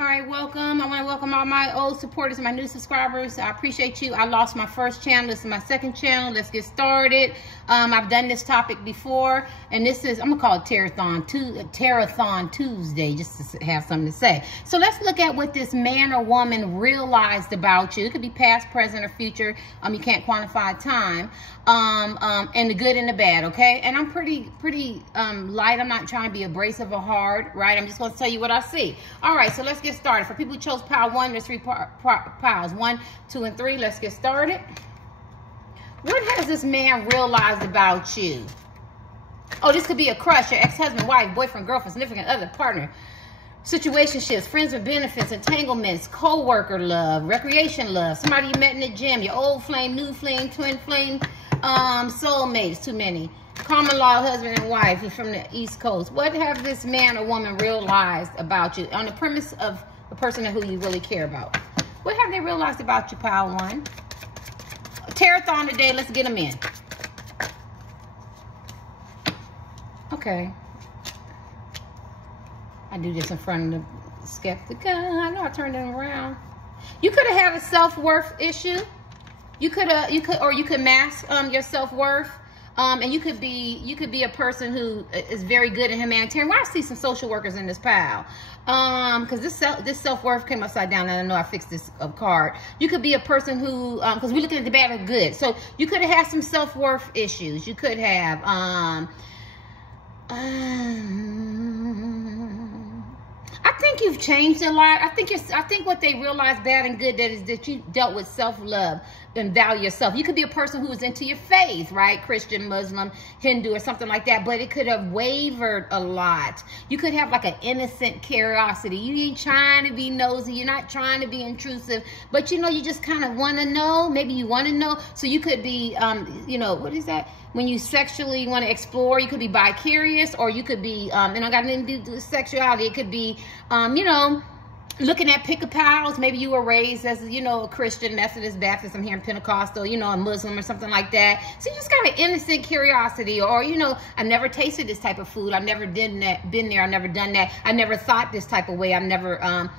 All right, welcome. I want to welcome all my old supporters and my new subscribers. I appreciate you. I lost my first channel. This is my second channel. Let's get started. I've done this topic before, and this is, I'm going to call it Tarot-Thon Tuesday, just to have something to say. So let's look at what this man or woman realized about you. It could be past, present, or future. You can't quantify time. And the good and the bad, okay? And I'm pretty light. I'm not trying to be abrasive or hard, right? I'm just going to tell you what I see. All right, so let's get started. For people who chose pile 1, there's 3 piles. 1, 2, and 3. Let's get started. What has this man realized about you? Oh, this could be a crush, your ex-husband, wife, boyfriend, girlfriend, significant other, partner, situationships, friends with benefits, entanglements, co-worker love, recreation love, somebody you met in the gym, your old flame, new flame, twin flame, soulmates, too many. Common law husband and wife, you're from the East Coast. What have this man or woman realized about you on the premise of the person who you really care about? What have they realized about you, pile 1? Tarot-Thon today, let's get them in. Okay. I do this in front of the skeptic. I know I turned them around. You could have had a self-worth issue. You could mask your self-worth. And you could be a person who is very good in humanitarian. Well, I see some social workers in this pile. Because this self-worth came upside down, and I know I fixed this card. You could be a person who, because we're looking at the bad or good. So you could have had some self-worth issues. You could have, I think you've changed a lot. I think what they realized, bad and good, that you dealt with self-love and value yourself. You could be a person who is into your faith, right? Christian, Muslim, Hindu, or something like that, but it could have wavered a lot. You could have like an innocent curiosity. You ain't trying to be nosy. You're not trying to be intrusive, but you just kind of want to know. Maybe you want to know. So you could be, what is that? When you sexually want to explore, you could be bi-curious, or you could be, got nothing to do with sexuality. It could be, looking at pick-a-pals. Maybe you were raised as, a Christian, Methodist, Baptist, I'm hearing Pentecostal, a Muslim or something like that. So you just got an innocent curiosity, or, I never tasted this type of food. I've never been there. I've never done that. I never thought this type of way. I've never,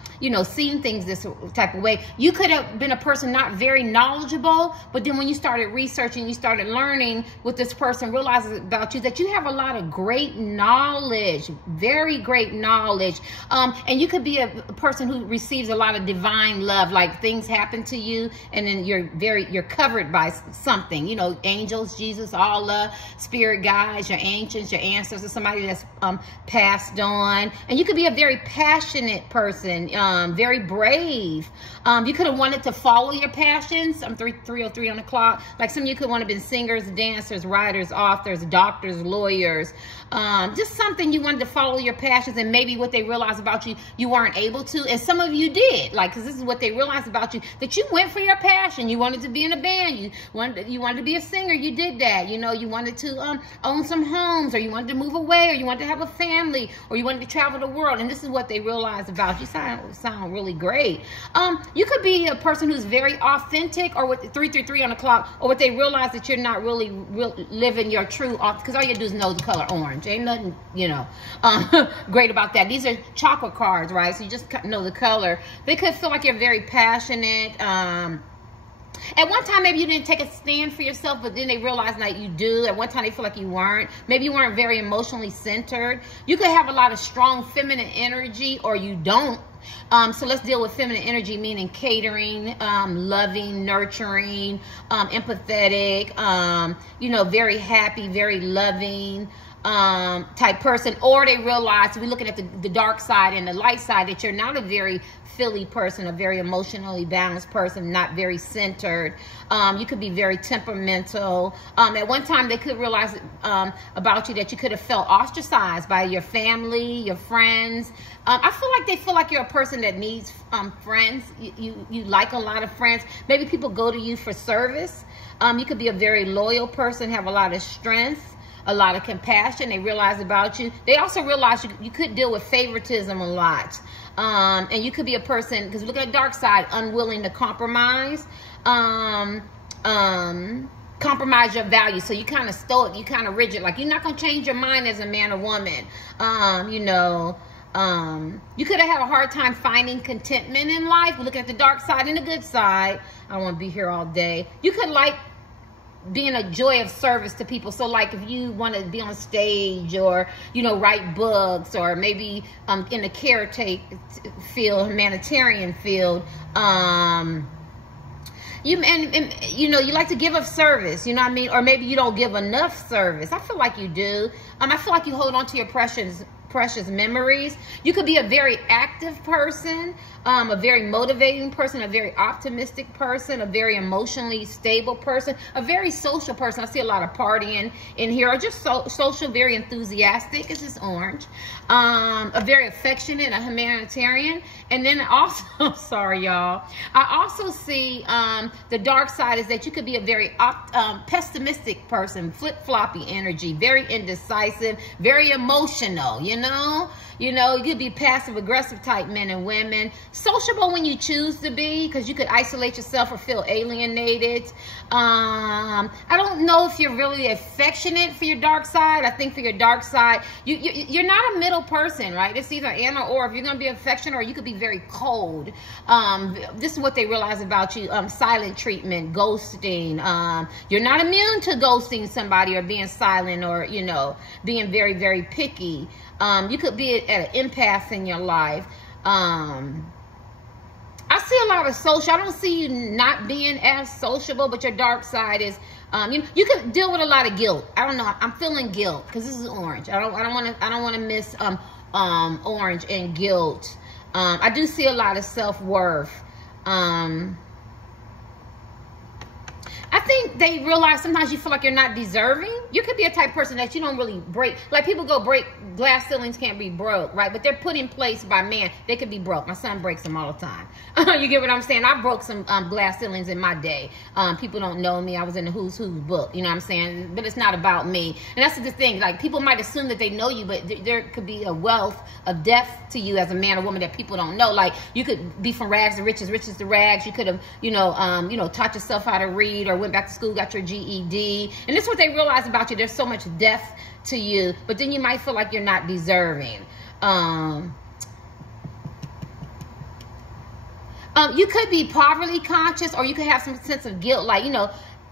seen things this type of way. You could have been a person not very knowledgeable, but then when you started researching, you started learning what this person realizes about you, that you have a lot of great knowledge, very great knowledge. And you could be a person who receives a lot of divine love, like things happen to you and then you're covered by something, angels, Jesus, Allah, spirit guides, your ancients, your ancestors, somebody that's passed on. And you could be a very passionate person, very brave. You could have wanted to follow your passions. I'm 303 on the clock. Like some of you could want to have been singers, dancers, writers, authors, doctors, lawyers. Just something you wanted to follow your passions, and maybe what they realized about you, you weren't able to. And some of you did, because this is what they realized about you, that you went for your passion. You wanted to be in a band. You wanted to be a singer. You did that. You wanted to own some homes, or you wanted to move away, or you wanted to have a family, or you wanted to travel the world. And this is what they realized about you. Sound really great. You could be a person who's very authentic, or with 333 on the clock, or what they realize that you're not really living your true, because all you do is know the color orange. Ain't nothing, great about that. These are chocolate cards, right? So you just know the color. They could feel like you're very passionate. At one time, maybe you didn't take a stand for yourself, but then they realized that you do. At one time, they feel like you weren't. Maybe you weren't very emotionally centered. You could have a lot of strong feminine energy, or you don't. So let's deal with feminine energy, meaning catering, loving, nurturing, empathetic, very happy, very loving, type person. Or they realize, we're looking at the dark side and the light side, that you're not a very feely person, a very emotionally balanced person, not very centered. You could be very temperamental. At one time, they could realize about you that you could have felt ostracized by your family, your friends. They feel like you're a person that needs friends. You like a lot of friends. Maybe people go to you for service. You could be a very loyal person, have a lot of strength, a lot of compassion. They realize about you. They also realize you could deal with favoritism a lot. And you could be a person, because look at the dark side, unwilling to compromise. Compromise your values. So you kind of stoic, you kind of rigid, like you're not going to change your mind as a man or woman. You could have had a hard time finding contentment in life. Look at the dark side and the good side. I don't want to be here all day. You could like being a joy of service to people. So like if you want to be on stage, or you know, write books, or maybe in the caretaker field, humanitarian field, you know, you like to give of service, you know what I mean? Or maybe you don't give enough service. I feel like you do. I feel like you hold on to your precious memories. You could be a very active person, a very motivating person, a very optimistic person, a very emotionally stable person, a very social person. I see a lot of partying in here, or just social, very enthusiastic. This is orange. A very affectionate, a humanitarian. And then also, sorry y'all, I also see the dark side is that you could be a very pessimistic person, flip-floppy energy, very indecisive, very emotional, you know, you could be passive-aggressive type men and women. Sociable when you choose to be, because you could isolate yourself or feel alienated. I don't know if you're really affectionate for your dark side. I think for your dark side, you're not a middle person, right? It's either and or. If you're going to be affectionate, or you could be very cold. This is what they realize about you. Silent treatment, ghosting. You're not immune to ghosting somebody or being silent, or, you know, being very, very picky. You could be at an impasse in your life. I see a lot of social. I don't see you not being as sociable, but your dark side is, you could deal with a lot of guilt. I don't know. I'm feeling guilt because this is orange. I don't want to miss orange and guilt. I do see a lot of self-worth. I think they realize sometimes you feel like you're not deserving. You could be a type of person that you don't really break. Like people go break, glass ceilings can't be broke, right? But they're put in place by man. They could be broke. My son breaks them all the time. You get what I'm saying? I broke some glass ceilings in my day. People don't know me. I was in the Who's Who book. You know what I'm saying? But it's not about me. And that's the thing. Like people might assume that they know you, but there could be a wealth of depth to you as a man or woman that people don't know. Like you could be from rags to riches, riches to rags. You could have, taught yourself how to read, or went back to school, got your GED. And this is what they realize about you. There's so much depth to you, but then you might feel like you're not deserving. You could be poverty conscious, or you could have some sense of guilt. Like,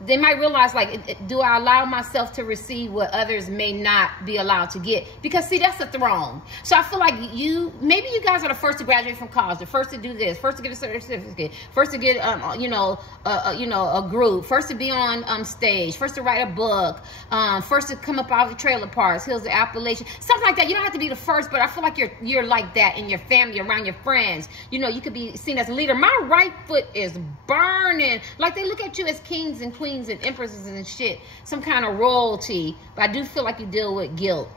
they might realize, like, do I allow myself to receive what others may not be allowed to get? Because, see, that's a throne. So I feel like maybe you guys are the first to graduate from college, the first to do this, first to get a certificate, first to get, a group, first to be on stage, first to write a book, first to come up out of the trailer parks, hills of Appalachian, something like that. You don't have to be the first, but I feel like you're like that in your family, around your friends. You could be seen as a leader. My right foot is burning. Like, they look at you as kings and queens and empresses and shit, some kind of royalty. But I do feel like you deal with guilt.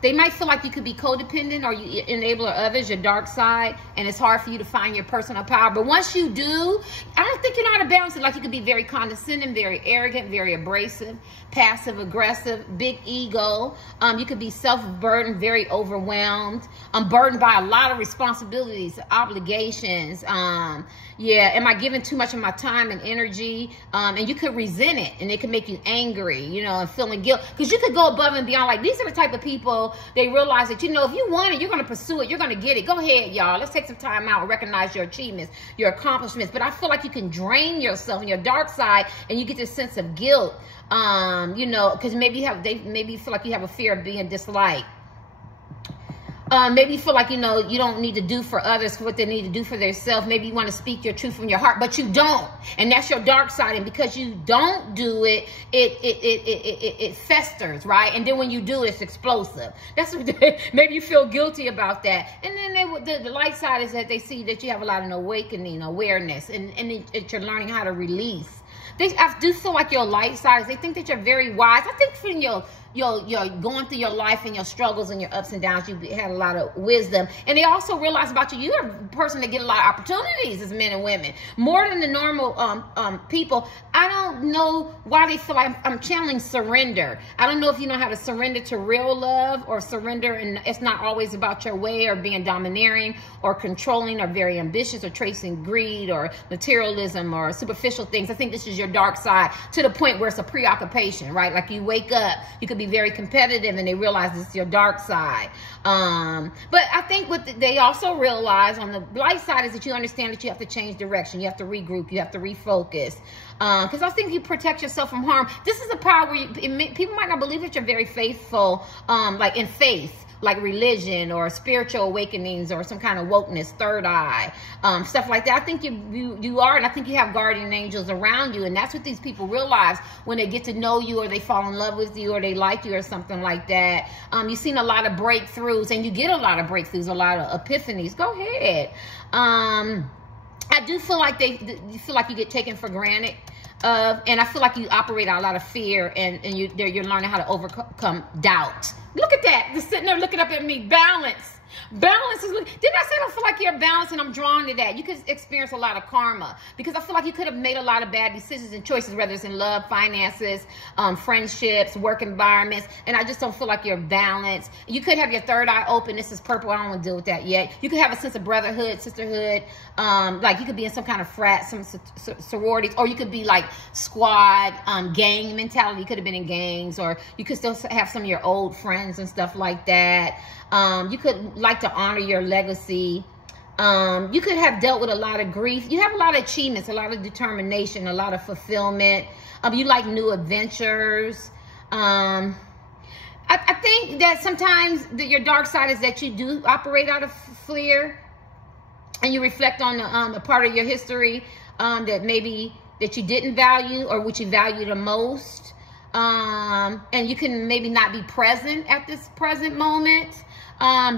They might feel like you could be codependent, or you enable others, your dark side, and it's hard for you to find your personal power. But once you do, I don't think you know how to balance it. Like, you could be very condescending, very arrogant, very abrasive, passive aggressive, big ego. You could be self-burdened, very overwhelmed, burdened by a lot of responsibilities, obligations. Am I giving too much of my time and energy? And you could resent it, and it could make you angry, and feeling guilt, because you could go above and beyond. Like, these are the type of people, they realize that, if you want it, you're going to pursue it, you're going to get it. Go ahead, y'all. Let's take some time out and recognize your achievements, your accomplishments. But I feel like you can drain yourself in your dark side, and you get this sense of guilt, because maybe you feel like you have a fear of being disliked. Maybe you feel like, you don't need to do for others what they need to do for themselves. Maybe you want to speak your truth from your heart, but you don't. And that's your dark side. And because you don't do it, it festers, right? And then when you do, it's explosive. That's what maybe you feel guilty about that. And then the light side is that they see that you have a lot of awakening, awareness, and that you're learning how to release. I do feel like your light side, they think that you're very wise. I think from you're going through your life and your struggles and your ups and downs, you had a lot of wisdom. And they also realize about you, you're a person that get a lot of opportunities as men and women, more than the normal people. I don't know why they feel like I'm channeling surrender. I don't know if you know how to surrender to real love, or surrender, and it's not always about your way, or being domineering or controlling, or very ambitious, or tracing greed or materialism or superficial things. I think this is your dark side, to the point where it's a preoccupation, right? Like, you wake up, you could be be very competitive, and they realize it's your dark side. But I think what they also realize on the light side is that you understand that you have to change direction. You have to regroup. You have to refocus. Because I think you protect yourself from harm. This is a power where people might not believe that you're very faithful, like in faith, like religion or spiritual awakenings or some kind of wokeness, third eye, stuff like that. I think you are, and I think you have guardian angels around you, and that's what these people realize when they get to know you, or they fall in love with you, or they like you, or something like that. You've seen a lot of breakthroughs, and you get a lot of breakthroughs, a lot of epiphanies. Go ahead. I do feel like you feel like you get taken for granted. And I feel like you operate out a lot of fear, and you're learning how to overcome doubt. Look at that. Just sitting there looking up at me. Balance. Balance is, didn't I say I don't feel like you're balanced, and I'm drawn to that? You could experience a lot of karma, because I feel like you could have made a lot of bad decisions and choices, whether it's in love, finances, friendships, work environments, and I just don't feel like you're balanced. You could have your third eye open. This is purple. I don't want to deal with that yet. You could have a sense of brotherhood, sisterhood, like you could be in some kind of frat, some sororities, or you could be like squad, gang mentality. You could have been in gangs, or you could still have some of your old friends and stuff like that. You could like to honor your legacy. You could have dealt with a lot of grief. You have a lot of achievements, a lot of determination, a lot of fulfillment. You like new adventures. I think that sometimes your dark side is that you do operate out of fear, and you reflect on a part of your history that maybe that you didn't value, or which you value the most. And you can maybe not be present at this present moment.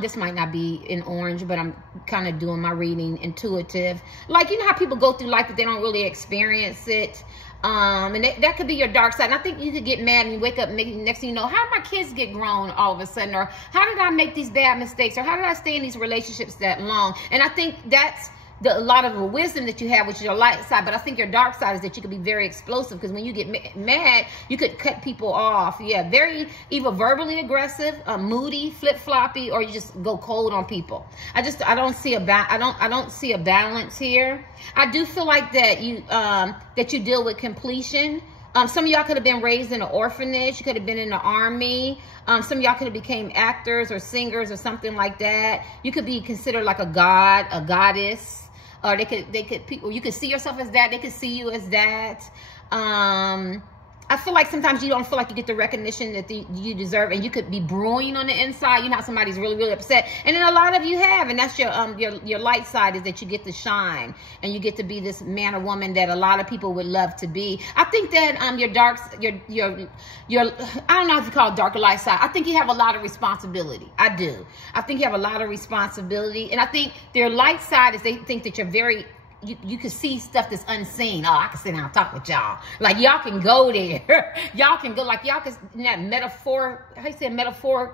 This might not be in orange, but I'm kind of doing my reading intuitive. Like, you know how people go through life, but they don't really experience it. And that could be your dark side. And I think you could get mad and you wake up, maybe next thing you know, how did my kids get grown all of a sudden? Or how did I make these bad mistakes? Or how did I stay in these relationships that long? And I think that's a lot of the wisdom that you have, which is your light side. But I think your dark side is that you could be very explosive, because when you get mad, you could cut people off. Yeah, very either verbally aggressive, moody, flip-floppy, or you just go cold on people. I don't see I don't see a balance here. I do feel like that you deal with completion. Some of y'all could have been raised in an orphanage. You could have been in the army. Some of y'all could have became actors or singers or something like that. You could be considered like a god, a goddess. Or you could see yourself as that. They could see you as that. I feel like sometimes you don't feel like you get the recognition that you deserve, and you could be brewing on the inside. You know how somebody's really, really upset, and then a lot of you have, and that's your light side, is that you get to shine, and you get to be this man or woman that a lot of people would love to be. I think that your I don't know if you call it dark or light side. I think you have a lot of responsibility. I do. I think you have a lot of responsibility, and I think their light side is they think that you're very. You can see stuff that's unseen. Oh, I can sit down and talk with y'all. Like, y'all can go there. Y'all can go, like, y'all can, that metaphor, how you say metaphysical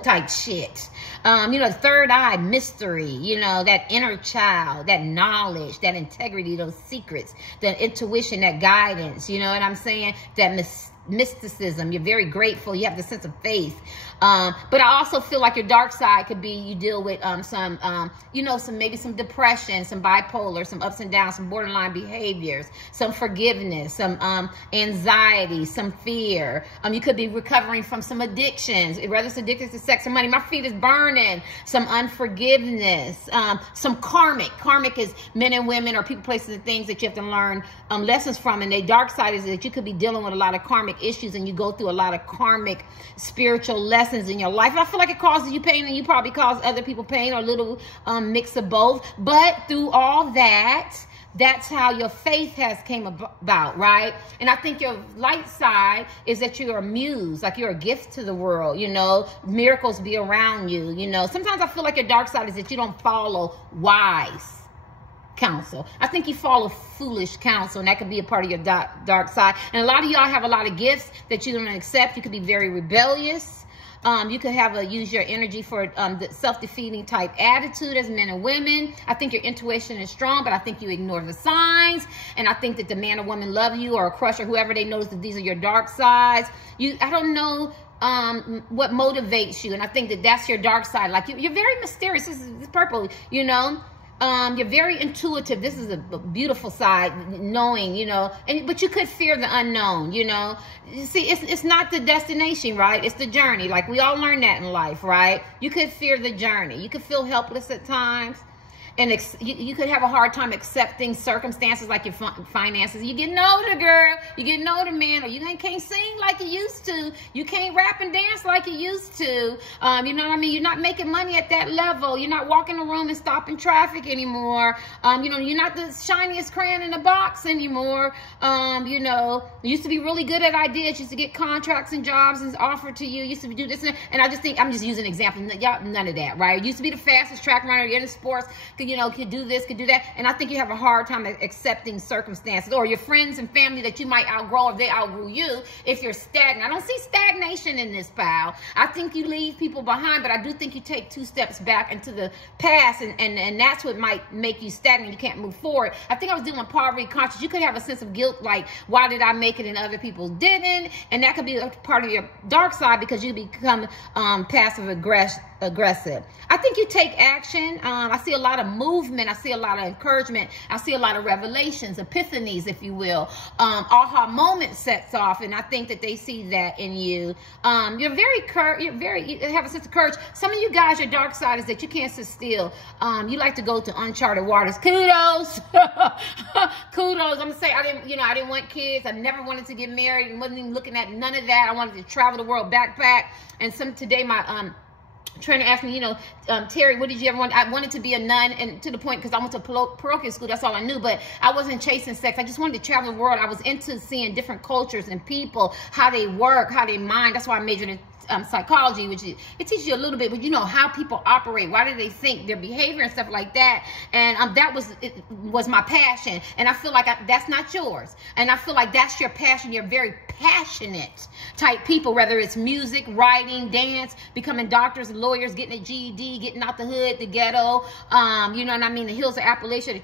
type shit. You know, third eye mystery, you know, that inner child, that knowledge, that integrity, those secrets, that intuition, that guidance, you know what I'm saying? That mysticism. You're very grateful. You have the sense of faith. But I also feel like your dark side could be you deal with maybe some depression, some bipolar, some ups and downs, some borderline behaviors, some forgiveness, some anxiety, some fear. You could be recovering from some addictions, whether it's addicted to sex or money. My feet is burning. Some unforgiveness, some karmic. Karmic is men and women or people, places, and things that you have to learn lessons from. And the dark side is that you could be dealing with a lot of karmic issues, and you go through a lot of karmic spiritual lessons in your life. And I feel like it causes you pain, and you probably cause other people pain, or a little mix of both. But through all that, that's how your faith has came about, right? And I think your light side is that you're a muse, like you're a gift to the world, you know, miracles be around you, you know. Sometimes I feel like your dark side is that you don't follow wise counsel. I think you follow foolish counsel, and that could be a part of your dark side. And a lot of y'all have a lot of gifts that you don't accept. You could be very rebellious. You could use your energy for the self-defeating type attitude as men and women. I think your intuition is strong, but I think you ignore the signs. And I think that the man or woman love you, or a crush, or whoever, they knows that these are your dark sides. I don't know what motivates you, and I think that that's your dark side. Like, you're very mysterious. This is purple, you know. You're very intuitive. This is a beautiful side, knowing, you know, but you could fear the unknown, you know. You see, it's not the destination, right? It's the journey. Like, we all learn that in life, right? You could fear the journey. You could feel helpless at times. And you could have a hard time accepting circumstances like your finances. You're getting older, girl. You're getting older, man. Or you can't sing like you used to. You can't rap and dance like you used to. You know what I mean? You're not making money at that level. You're not walking the room and stopping traffic anymore. You know, you're not the shiniest crayon in the box anymore. You know, you used to be really good at ideas. You used to get contracts and jobs and offered to you. You used to do this and I just think, I'm just using an example. Y'all, none of that, right? You used to be the fastest track runner. You're in sports. You know, could do this, could do that. And I think you have a hard time accepting circumstances or your friends and family that you might outgrow if they outgrew you if you're stagnant. I don't see stagnation in this, pal. I think you leave people behind, but I do think you take 2 steps back into the past, and that's what might make you stagnant. You can't move forward. I think I was dealing with poverty conscious. You could have a sense of guilt, like, why did I make it and other people didn't? And that could be a part of your dark side because you become passive aggressive. I think you take action. I see a lot of movement. I see a lot of encouragement. I see a lot of revelations, epiphanies, if you will. Aha moment sets off, and I think that they see that in you. You have a sense of courage. Some of you guys, your dark side is that you can't sit still. You like to go to uncharted waters. Kudos. Kudos. I'm gonna say I didn't want kids. I never wanted to get married and wasn't even looking at none of that. I wanted to travel the world backpack. And today my trainer asked me, you know, Terry, what did you ever want? I wanted to be a nun, and to the point, because I went to parochial school, that's all I knew, but I wasn't chasing sex. I just wanted to travel the world. I was into seeing different cultures and people, how they work, how they mind. That's why I majored in psychology, which it teaches you a little bit, but you know how people operate, why do they think, their behavior and stuff like that. And that was my passion, and I feel like that's not yours, and I feel like that's your passion. You're very passionate type people, whether it's music, writing, dance, becoming doctors, lawyers, getting a GED, getting out the hood, the ghetto, you know what I mean, the hills of Appalachia, the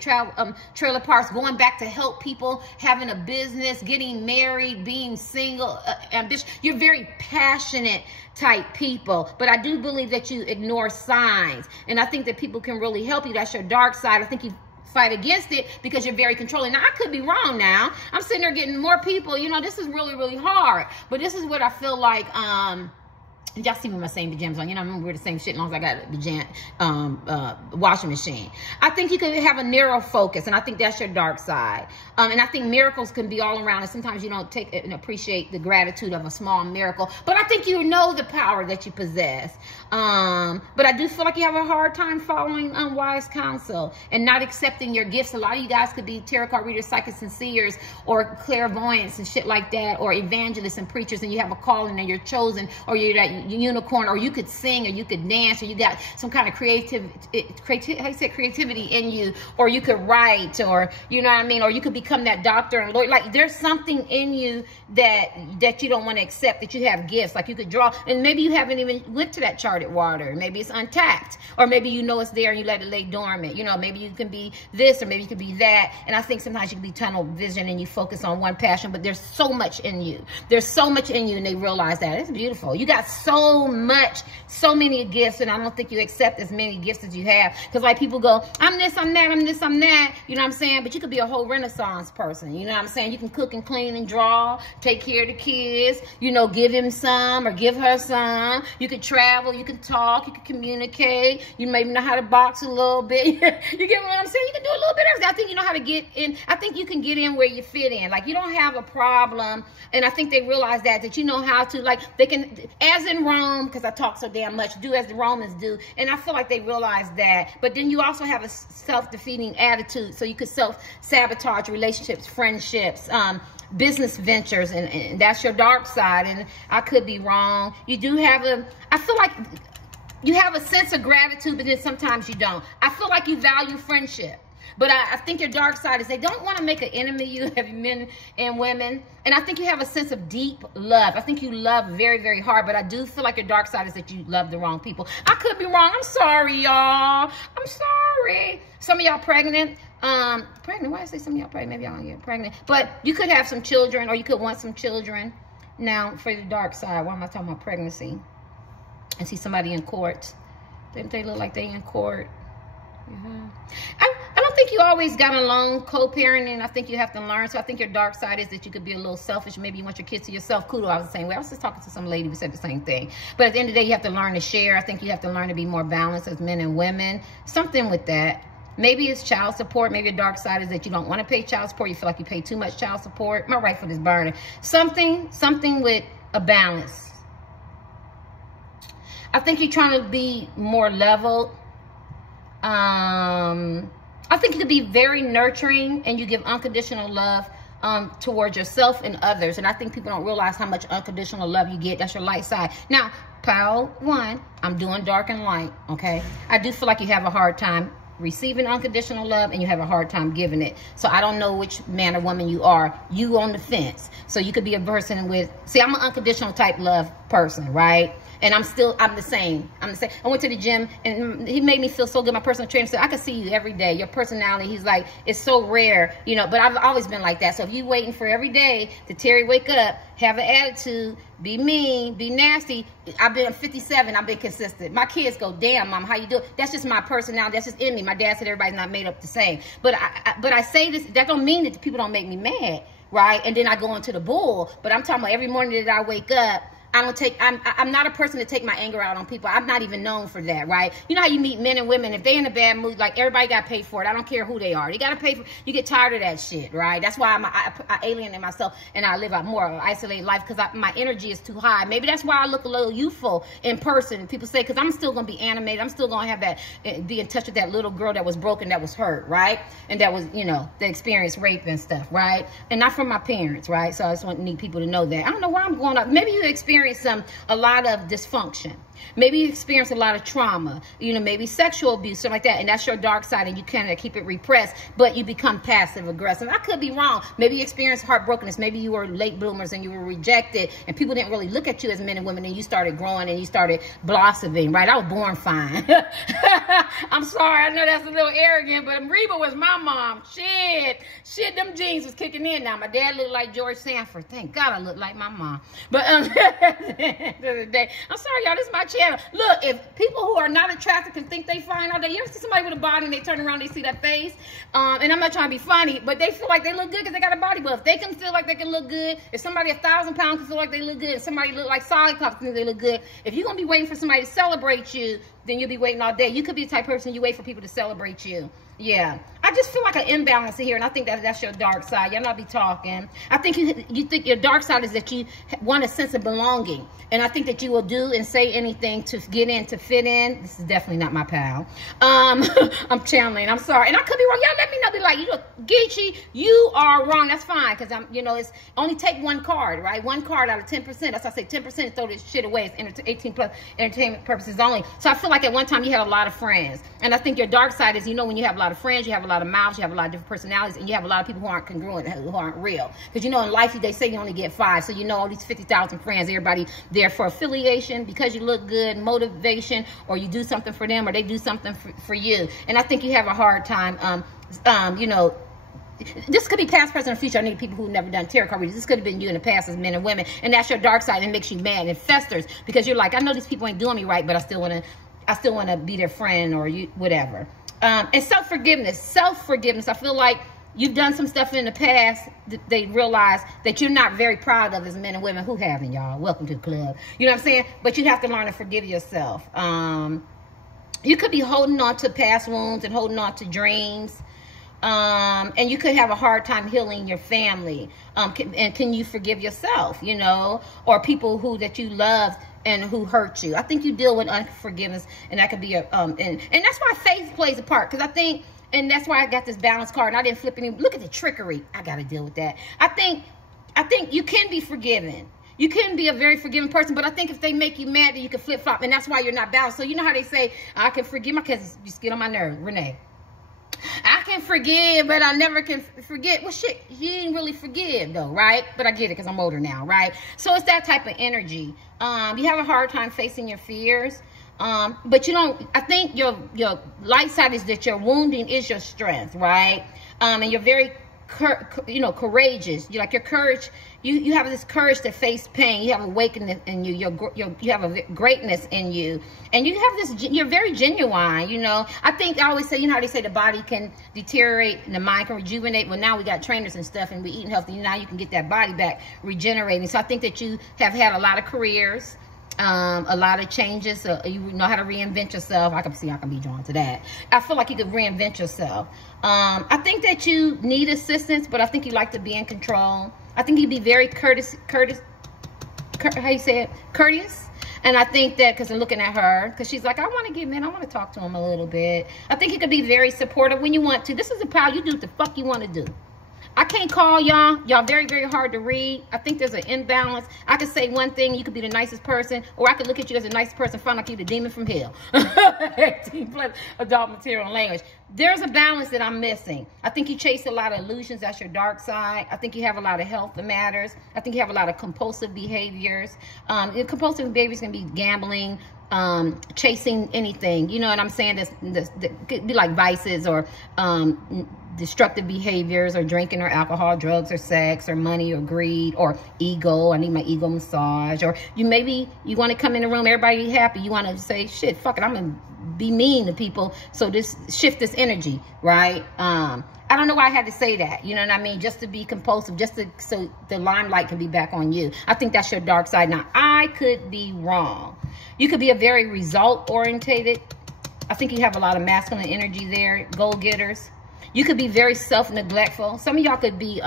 trailer parks, going back to help people, having a business, getting married, being single, ambitious. You're very passionate type people, but I do believe that you ignore signs, and I think that people can really help you. That's your dark side. I think you fight against it because you're very controlling. Now, I could be wrong now. I'm sitting there getting more people. You know, this is really, really hard, but this is what I feel like, y'all see me with my same pajamas on. You know, I'm gonna wear the same shit as long as I got the washing machine. I think you could have a narrow focus, and I think that's your dark side. And I think miracles can be all around, and sometimes you don't take and appreciate the gratitude of a small miracle. But I think you know the power that you possess. But I do feel like you have a hard time following unwise counsel and not accepting your gifts. A lot of you guys could be tarot card readers, psychics, and seers, or clairvoyants and shit like that, or evangelists and preachers, and you have a calling and you're chosen, or you're that unicorn, or you could sing, or you could dance, or you got some kind of creativity in you, or you could write, or you know what I mean, or you could become that doctor and lawyer. Like, there's something in you that you don't want to accept, that you have gifts. Like, you could draw, and maybe you haven't even went to that charted water. Maybe it's untapped, or maybe you know it's there and you let it lay dormant. You know, maybe you can be this, or maybe you could be that. And I think sometimes you can be tunnel vision and you focus on one passion, but there's so much in you. There's so much in you, and they realize that. It's beautiful. You got so much, so many gifts, and I don't think you accept as many gifts as you have. Because like, people go, I'm this, I'm that, I'm this, I'm that. You know what I'm saying? But you could be a whole Renaissance person. You know what I'm saying? You can cook and clean and draw, take care of the kids, you know, give him some or give her some. You could travel, you can talk, you can communicate. You maybe know how to box a little bit. You get what I'm saying? You can do a little bit of everything. I think you know how to get in. I think you can get in where you fit in. Like, you don't have a problem. And I think they realize that you know how to, like, they can, as in Rome, because I talk so damn much, do as the Romans do. And I feel like they realize that. But then you also have a self-defeating attitude. So you could self-sabotage relationships, friendships, business ventures, and that's your dark side. And I could be wrong. You do have I feel like you have a sense of gratitude, but then sometimes you don't. I feel like you value friendship. But I think your dark side is they don't want to make an enemy, you have men and women. And I think you have a sense of deep love. I think you love very, very hard. But I do feel like your dark side is that you love the wrong people. I could be wrong. I'm sorry, y'all. I'm sorry. Some of y'all pregnant. Pregnant? Why did I say some of y'all pregnant? Maybe y'all don't get pregnant. But you could have some children, or you could want some children. Now, for the dark side, why am I talking about pregnancy? I see somebody in court. They look like they in court. I don't think you always got along co-parenting. I think you have to learn. So I think your dark side is that you could be a little selfish. Maybe you want your kids to yourself. Kudo, I was the same way. I was just talking to some lady who said the same thing. But at the end of the day, you have to learn to share. I think you have to learn to be more balanced as men and women. Something with that. Maybe it's child support. Maybe your dark side is that you don't want to pay child support. You feel like you pay too much child support. My right foot is burning. Something with a balance. I think you're trying to be more leveled. I think you can be very nurturing and you give unconditional love towards yourself and others. And I think people don't realize how much unconditional love you get. That's your light side. Now, pile 1, I'm doing dark and light, okay? I do feel like you have a hard time receiving unconditional love and you have a hard time giving it. So I don't know which man or woman you are. You on the fence. So you could be a person with, see, I'm an unconditional type love person, right? And I'm the same. I went to the gym and he made me feel so good. My personal trainer said, I can see you every day. Your personality, he's like, it's so rare, you know, but I've always been like that. So if you waiting for every day to Terry wake up, have an attitude, be mean, be nasty. I've been 57, I've been consistent. My kids go, damn, mom, how you do? That's just my personality. That's just in me. My dad said everybody's not made up the same. But I say this, that don't mean that people don't make me mad, right? And then I go into the bull. But I'm talking about every morning that I wake up, I'm not a person to take my anger out on people. I'm not even known for that, right? You know how you meet men and women, if they in a bad mood, like everybody got paid for it. I don't care who they are. They got to pay for it. You get tired of that shit, right? That's why I alienate myself and I live a more isolated life because my energy is too high. Maybe that's why I look a little youthful in person. People say, because I'm still going to be animated. I'm still going to have that, be in touch with that little girl that was broken, that was hurt, right? And that was, you know, that experienced rape and stuff, right? And not from my parents, right? So I just need people to know that. I don't know why I'm going up. Maybe you experience a lot of dysfunction. Maybe you experience a lot of trauma, you know, maybe sexual abuse, something like that. And that's your dark side and you kind of keep it repressed, but you become passive aggressive. I could be wrong. Maybe you experience heartbrokenness. Maybe you were late bloomers and you were rejected and people didn't really look at you as men and women and you started growing and you started blossoming, right? I was born fine. I'm sorry. I know that's a little arrogant, but Reba was my mom. Shit, them genes was kicking in now. My dad looked like George Sanford. Thank God I look like my mom. But I'm sorry, y'all. This is my channel. Look, if people who are not attractive can think they fine all day, you ever see somebody with a body and they turn around, they see that face? And I'm not trying to be funny, but they feel like they look good because they got a body. But if they can feel like they can look good, if somebody 1,000 pounds can feel like they look good, if somebody look like solid can think they look good, if you're going to be waiting for somebody to celebrate you, then you'll be waiting all day. You could be the type of person you wait for people to celebrate you. Yeah. I just feel like an imbalance here, and I think that's your dark side. Y'all not be talking. I think you think your dark side is that you want a sense of belonging, and I think that you will do and say anything to get in, to fit in. This is definitely not my pal. I'm channeling. I'm sorry, and I could be wrong. Y'all let me know. Be like, you know, Geechee, you are wrong. That's fine, because I'm, you know, it's only take one card, right? One card out of 10%. That's why I say 10%. Throw this shit away. It's 18 plus entertainment purposes only. So I feel like at one time you had a lot of friends, and I think your dark side is, you know, when you have a lot of friends, you have a lot of mouths, you have a lot of different personalities, and you have a lot of people who aren't congruent, who aren't real. Because, you know, in life, they say you only get 5. So, you know, all these 50,000 friends, everybody there for affiliation, because you look good, motivation, or you do something for them, or they do something for you. And I think you have a hard time, you know, this could be past, present, or future. I need people who've never done tarot card readings. This could have been you in the past as men and women. And that's your dark side, and it makes you mad and festers because you're like, I know these people ain't doing me right, but I still want to be their friend or you, whatever. And self-forgiveness. I feel like you've done some stuff in the past that they realize that you're not very proud of as men and women. Who haven't, y'all? Welcome to the club. You know what I'm saying? But you have to learn to forgive yourself. You could be holding on to past wounds and holding on to dreams. And you could have a hard time healing your family. And can you forgive yourself, you know, or people that you love and who hurt you? I think you deal with unforgiveness, and that could be and that's why faith plays a part, because I think, and that's why I got this balance card, and I didn't flip any. Look at the trickery. I got to deal with that. I think you can be forgiven. You can be a very forgiving person, but I think if they make you mad, then you can flip-flop, and that's why you're not balanced. So you know how they say, I can forgive my kids, just get on my nerves, Renee. I can forgive, but I never can forget. Well, shit, you didn't really forgive, though, right? But I get it because I'm older now, right? So it's that type of energy. You have a hard time facing your fears. But you don't, I think your light side is that your wounding is your strength, right? And you're very you know, courageous. You like your courage. You have this courage to face pain. You have awakening in you. You have a greatness in you, and you have this. You're very genuine. You know, I always say, you know how they say the body can deteriorate and the mind can rejuvenate. Well, now we got trainers and stuff, and we eating healthy. Now you can get that body back regenerating. So I think that you have had a lot of careers. A lot of changes. You know how to reinvent yourself. I can be drawn to that. I feel like you could reinvent yourself. I think that you need assistance, but I think you like to be in control. I think you'd be very courteous. How you say it? Courteous. And I think that, because I'm looking at her, because she's like, I want to get men. I want to talk to him a little bit. I think you could be very supportive when you want to. This is the power. You do what the fuck you want to do. I can't call y'all. Y'all very, very hard to read. I think there's an imbalance. I could say one thing, you could be the nicest person, or I could look at you as a nice person, find like you the demon from hell. 18 plus adult material and language. There's a balance that I'm missing. I think you chase a lot of illusions. That's your dark side. I think you have a lot of health matters. I think you have a lot of compulsive behaviors. Compulsive behaviors can be gambling, chasing anything. You know what I'm saying? This could be like vices or destructive behaviors, or drinking or alcohol, drugs or sex or money or greed or ego. I need my ego massage. Or you want to come in the room, everybody happy. You want to say, shit, fuck it, I'm going to be mean to people. So this shift this energy, right? I don't know why I had to say that. You know what I mean? Just to be compulsive, so the limelight can be back on you. I think that's your dark side. Now, I could be wrong. You could be a very result-orientated. I think you have a lot of masculine energy there, goal-getters. You could be very self-neglectful. Some of y'all could be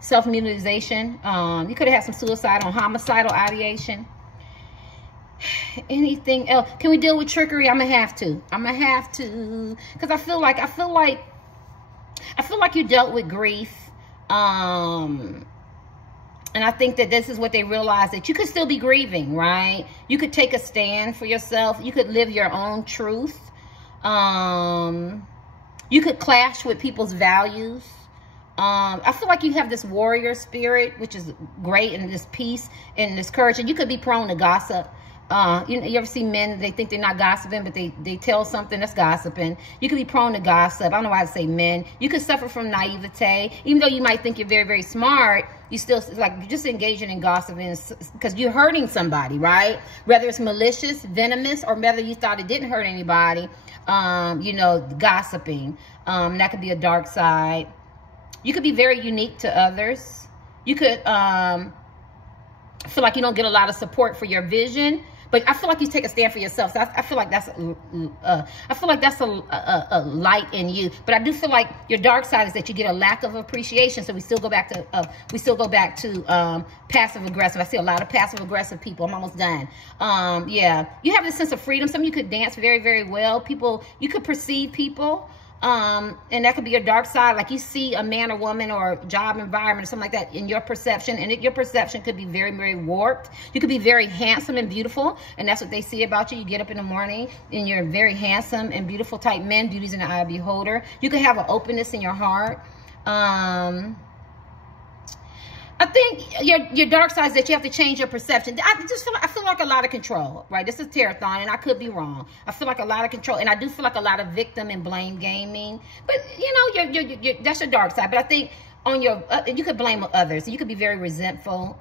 self-mutilation. You could have had some suicidal, homicidal ideation. Anything else? Can we deal with trickery? I'm gonna have to. Because I feel like you dealt with grief. And I think that this is what they realize, that you could still be grieving, right? You could take a stand for yourself. You could live your own truth. You could clash with people's values. I feel like you have this warrior spirit, which is great, and this peace and this courage. And you could be prone to gossip. You ever see men, they think they're not gossiping, but they tell something that's gossiping. You could be prone to gossip. I don't know why I say men. You could suffer from naivete. Even though you might think you're very, very smart, you still, like, you're just engaging in gossiping because you're hurting somebody, right? Whether it's malicious, venomous, or whether you thought it didn't hurt anybody. You know, gossiping. That could be a dark side. You could be very unique to others. You could feel like you don't get a lot of support for your vision, but I feel like you take a stand for yourself. So I feel like that's a light in you. But I do feel like your dark side is that you get a lack of appreciation. So we still go back to passive aggressive. I see a lot of passive aggressive people. I'm almost done. Yeah, you have this sense of freedom. Some of you could dance very, very well. You could perceive people. And that could be your dark side. Like you see a man or woman or job environment or something like that in your perception, and your perception could be very, very warped. You could be very handsome and beautiful, and that's what they see about you. You get up in the morning and you're very handsome and beautiful type men. Beauty's in the eye of the beholder. You could have an openness in your heart. I think your dark side is that you have to change your perception. I feel like a lot of control, right? This is Tarot-thon, and I could be wrong. I feel like a lot of control, and I do feel like a lot of victim and blame gaming. But you know, that's your dark side. But I think on your you could blame others. You could be very resentful.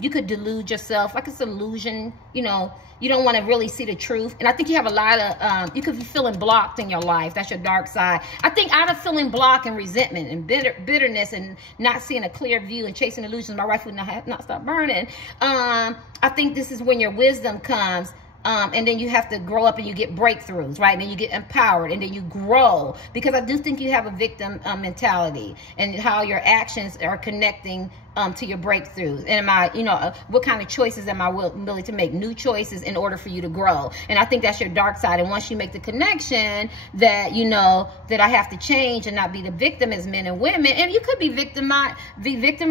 You could delude yourself, like it's an illusion. You know, you don't want to really see the truth. And I think you have a lot of, you could be feeling blocked in your life. That's your dark side. I think out of feeling blocked and resentment and bitterness and not seeing a clear view and chasing illusions, my wife would not stop burning. I think this is when your wisdom comes. And then you have to grow up and you get breakthroughs, right? And then you get empowered and then you grow. Because I do think you have a victim mentality and how your actions are connecting to your breakthroughs. And what kind of choices am I willing to make? New choices in order for you to grow. And I think that's your dark side. And once you make the connection that, that I have to change and not be the victim as men and women. And you could be victim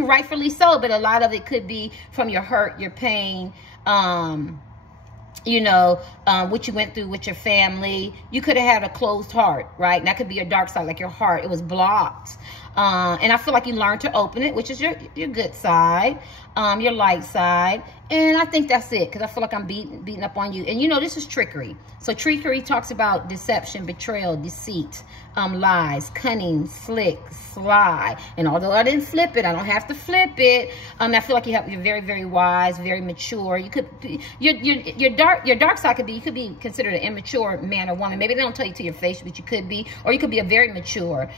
rightfully so, but a lot of it could be from your hurt, your pain, what you went through with your family. You could have had a closed heart, right? And that could be your dark side, like your heart, it was blocked. And I feel like you learn to open it, which is your good side, your light side. And I think that's it, because I feel like I'm beating up on you. And you know, this is trickery. So trickery talks about deception, betrayal, deceit, lies, cunning, slick, sly. And although I didn't flip it, I don't have to flip it. I feel like you're very, very wise, very mature. You could be, your dark side could be, you could be considered an immature man or woman. Maybe they don't tell you to your face, but you could be, or you could be a very mature.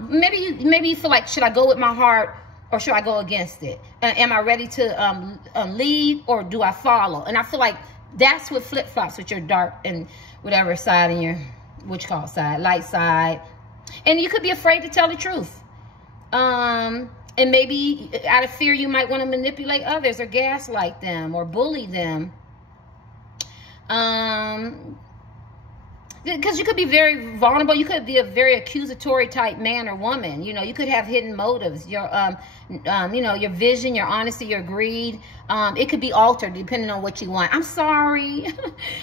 Maybe you feel like, should I go with my heart or should I go against it? Am I ready to lead, or do I follow? And I feel like that's what flip-flops with your dark and whatever side and your, what you call side, light side. And you could be afraid to tell the truth. And maybe out of fear, you might want to manipulate others or gaslight them or bully them. Because you could be very vulnerable. You could be a very accusatory type man or woman. You know, you could have hidden motives. Your, you know, your vision, your honesty, your greed. It could be altered depending on what you want. I'm sorry.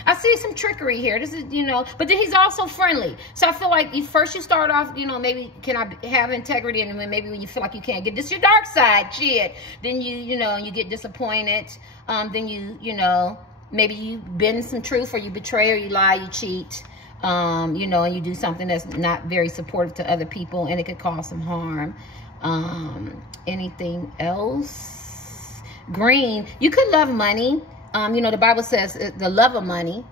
I see some trickery here. This is, you know, but then he's also friendly. So I feel like you start off, you know, maybe can I have integrity? And then maybe when you feel like you can't get this, your dark side, shit. Then you know, you get disappointed. Then you know, maybe you bend some truth, or you betray, or you lie, you cheat. You know, and you do something that's not very supportive to other people, and it could cause some harm. Anything else? Green, you could love money. You know, the Bible says the love of money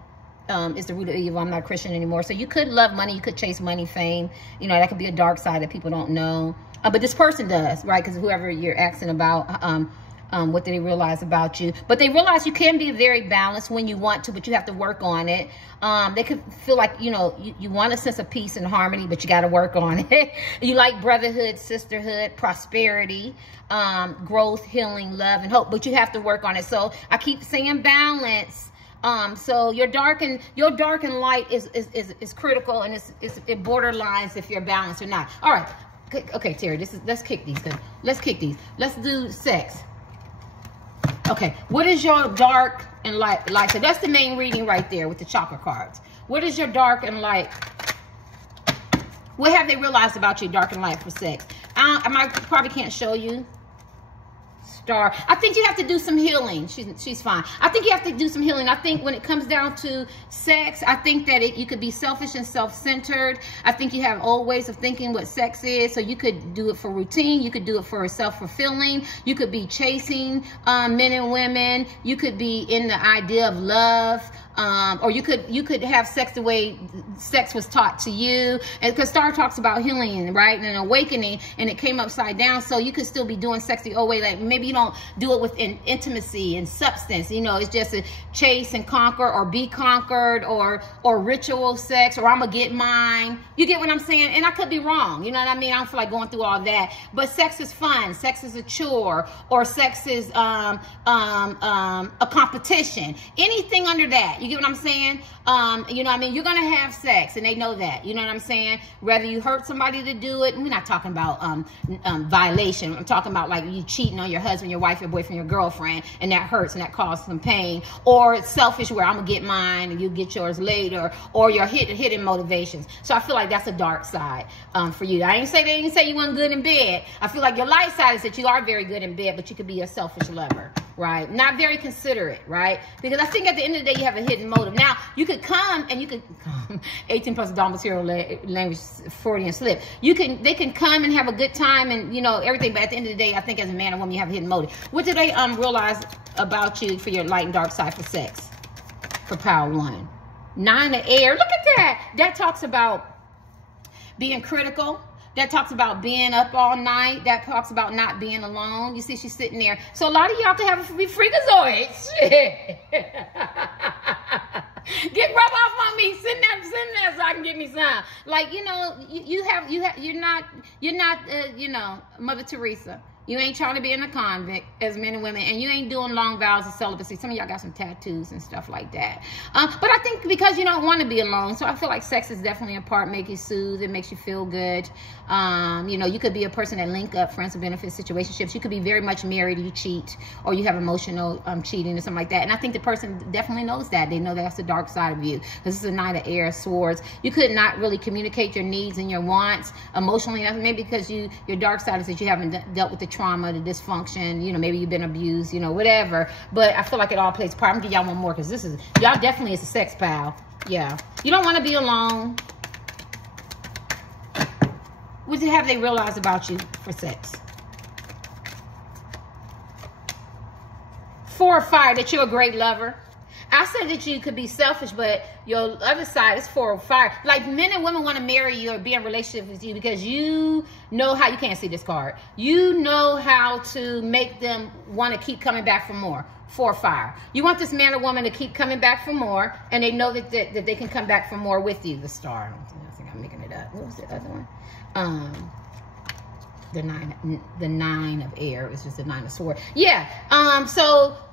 is the root of evil. I'm not Christian anymore. So you could love money. You could chase money, fame. You know, that could be a dark side that people don't know. But this person does, right? Because whoever you're asking about, what did they realize about you? But they realize you can be very balanced when you want to, but you have to work on it. They could feel like, you know, you want a sense of peace and harmony, but you got to work on it. You like brotherhood, sisterhood, prosperity, growth, healing, love, and hope, but you have to work on it. So I keep saying balance. So your dark and light is critical, and it borderlines if you're balanced or not. All right. Okay, Terry, let's kick these. Let's kick these. Let's do sex. Okay, what is your dark and light? So that's the main reading right there with the chakra cards. What is your dark and light? What have they realized about you, dark and light, for sex? I probably can't show you. Star. I think you have to do some healing. She's fine. I think you have to do some healing. I think when it comes down to sex, I think that you could be selfish and self-centered. I think you have old ways of thinking what sex is. So you could do it for routine. You could do it for self-fulfilling. You could be chasing men and women. You could be in the idea of love. Or you could have sex the way sex was taught to you. And because Star talks about healing, right, and an awakening, and it came upside down. So you could still be doing sex the old way. Like maybe you don't do it with intimacy and substance. You know, it's just a chase and conquer, or be conquered, or ritual sex, or I'm gonna get mine. You get what I'm saying? And I could be wrong. You know what I mean? I don't feel like going through all that. But sex is fun. Sex is a chore, or sex is a competition. Anything under that. You get what I'm saying? You know what I mean? You're going to have sex, and they know that. You know what I'm saying? Whether you hurt somebody to do it, we're not talking about violation. I'm talking about like you cheating on your husband, your wife, your boyfriend, your girlfriend, and that hurts and that causes some pain. Or it's selfish, where I'm going to get mine and you get yours later, or your hidden motivations. So I feel like that's a dark side for you. They didn't say you weren't good in bed. I feel like your light side is that you are very good in bed, but you could be a selfish lover. Right? Not very considerate, right? Because I think at the end of the day, you have a hidden motive. Now, you could come, and you could 18 plus Damas hero language, Freudian slip. They can come and have a good time and, you know, everything. But at the end of the day, I think as a man or woman, you have a hidden motive. What do they realize about you for your light and dark side for sex? For power one. 9 of air. Look at that. That talks about being critical. That talks about being up all night. That talks about not being alone. You see, she's sitting there. So a lot of y'all can be freakazoids. Get rub off on me. Send that so I can get me some. Like, you know, you're not, you know, Mother Teresa. You ain't trying to be in a convict as men and women, and you ain't doing long vows of celibacy. Some of y'all got some tattoos and stuff like that. But I think because you don't want to be alone, so I feel like sex is definitely a part, make you soothe, it makes you feel good. You know, you could be a person that link up, friends with benefits, situationships. You could be very much married, you cheat, or you have emotional cheating or something like that. And I think the person definitely knows that. They know that's the dark side of you. This is a Knight of Air Swords. You could not really communicate your needs and your wants emotionally enough, maybe because your dark side is that you haven't dealt with the trauma, the dysfunction, you know, maybe you've been abused, you know, whatever. But I feel like it all plays part. I'm gonna give y'all one more because this is, y'all definitely is a sex pal. Yeah. You don't want to be alone. What have they realized about you for sex? 4 or 5, that you're a great lover. I said that you could be selfish, but your other side is 4 or 5. Like, men and women want to marry you or be in a relationship with you because you know how, you can't see this card, you know how to make them want to keep coming back for more. 4 or 5. You want this man or woman to keep coming back for more, and they know that they can come back for more with you. The Star. I think I'm making it up. What was the other one? The nine of air. It's just the 9 of swords. Yeah.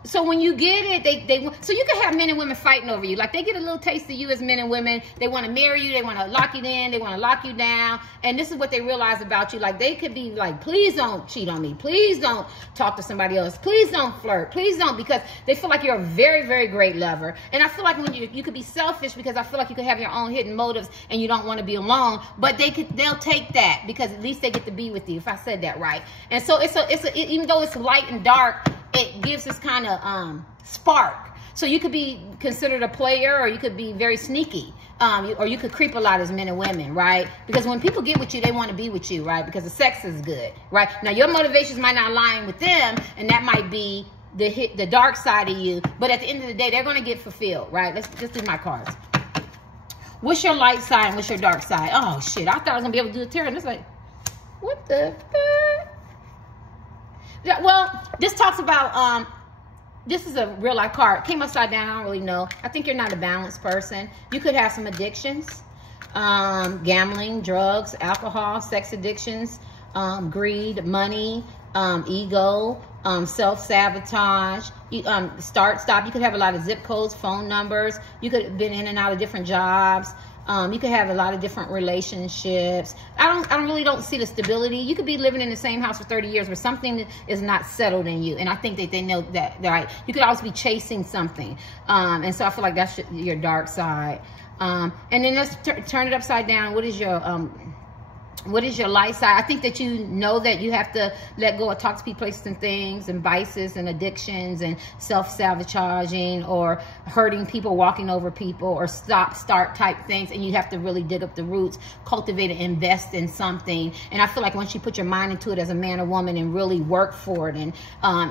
So when you get it, so you can have men and women fighting over you. Like, they get a little taste of you as men and women. They want to marry you. They want to lock you in. They want to lock you down. And this is what they realize about you. Like, they could be like, please don't cheat on me. Please don't talk to somebody else. Please don't flirt. Please don't, because they feel like you're a very, very great lover. And I feel like when you could be selfish, because I feel like you could have your own hidden motives and you don't want to be alone, but they'll take that because at least they get to be with you, if I said that right. And so even though it's light and dark, it gives this kind of spark. So you could be considered a player, or you could be very sneaky, or you could creep a lot as men and women, right? Because when people get with you, they want to be with you, right? Because the sex is good, right? Now, your motivations might not align with them, and that might be the dark side of you. But at the end of the day, they're going to get fulfilled, right? Let's just do my cards. What's your light side and what's your dark side? Oh, shit. I thought I was going to be able to do a tarot. And it's like, what the fuck? Yeah, well, this talks about, this is a real life card. Came upside down. I don't really know. I think you're not a balanced person. You could have some addictions, gambling, drugs, alcohol, sex addictions, greed, money, ego, self-sabotage, start, stop. You could have a lot of zip codes, phone numbers. You could have been in and out of different jobs. You could have a lot of different relationships. I really don't see the stability. You could be living in the same house for 30 years where something is not settled in you. And I think that they know that, right? You could always be chasing something. And so I feel like that's your dark side. And then let's turn it upside down. What is your light side? I think that you know that you have to let go of toxic places and things and vices and addictions and self-sabotaging or hurting people, walking over people, or start type things. And you have to really dig up the roots, cultivate and invest in something. And I feel like once you put your mind into it as a man or woman and really work for it and,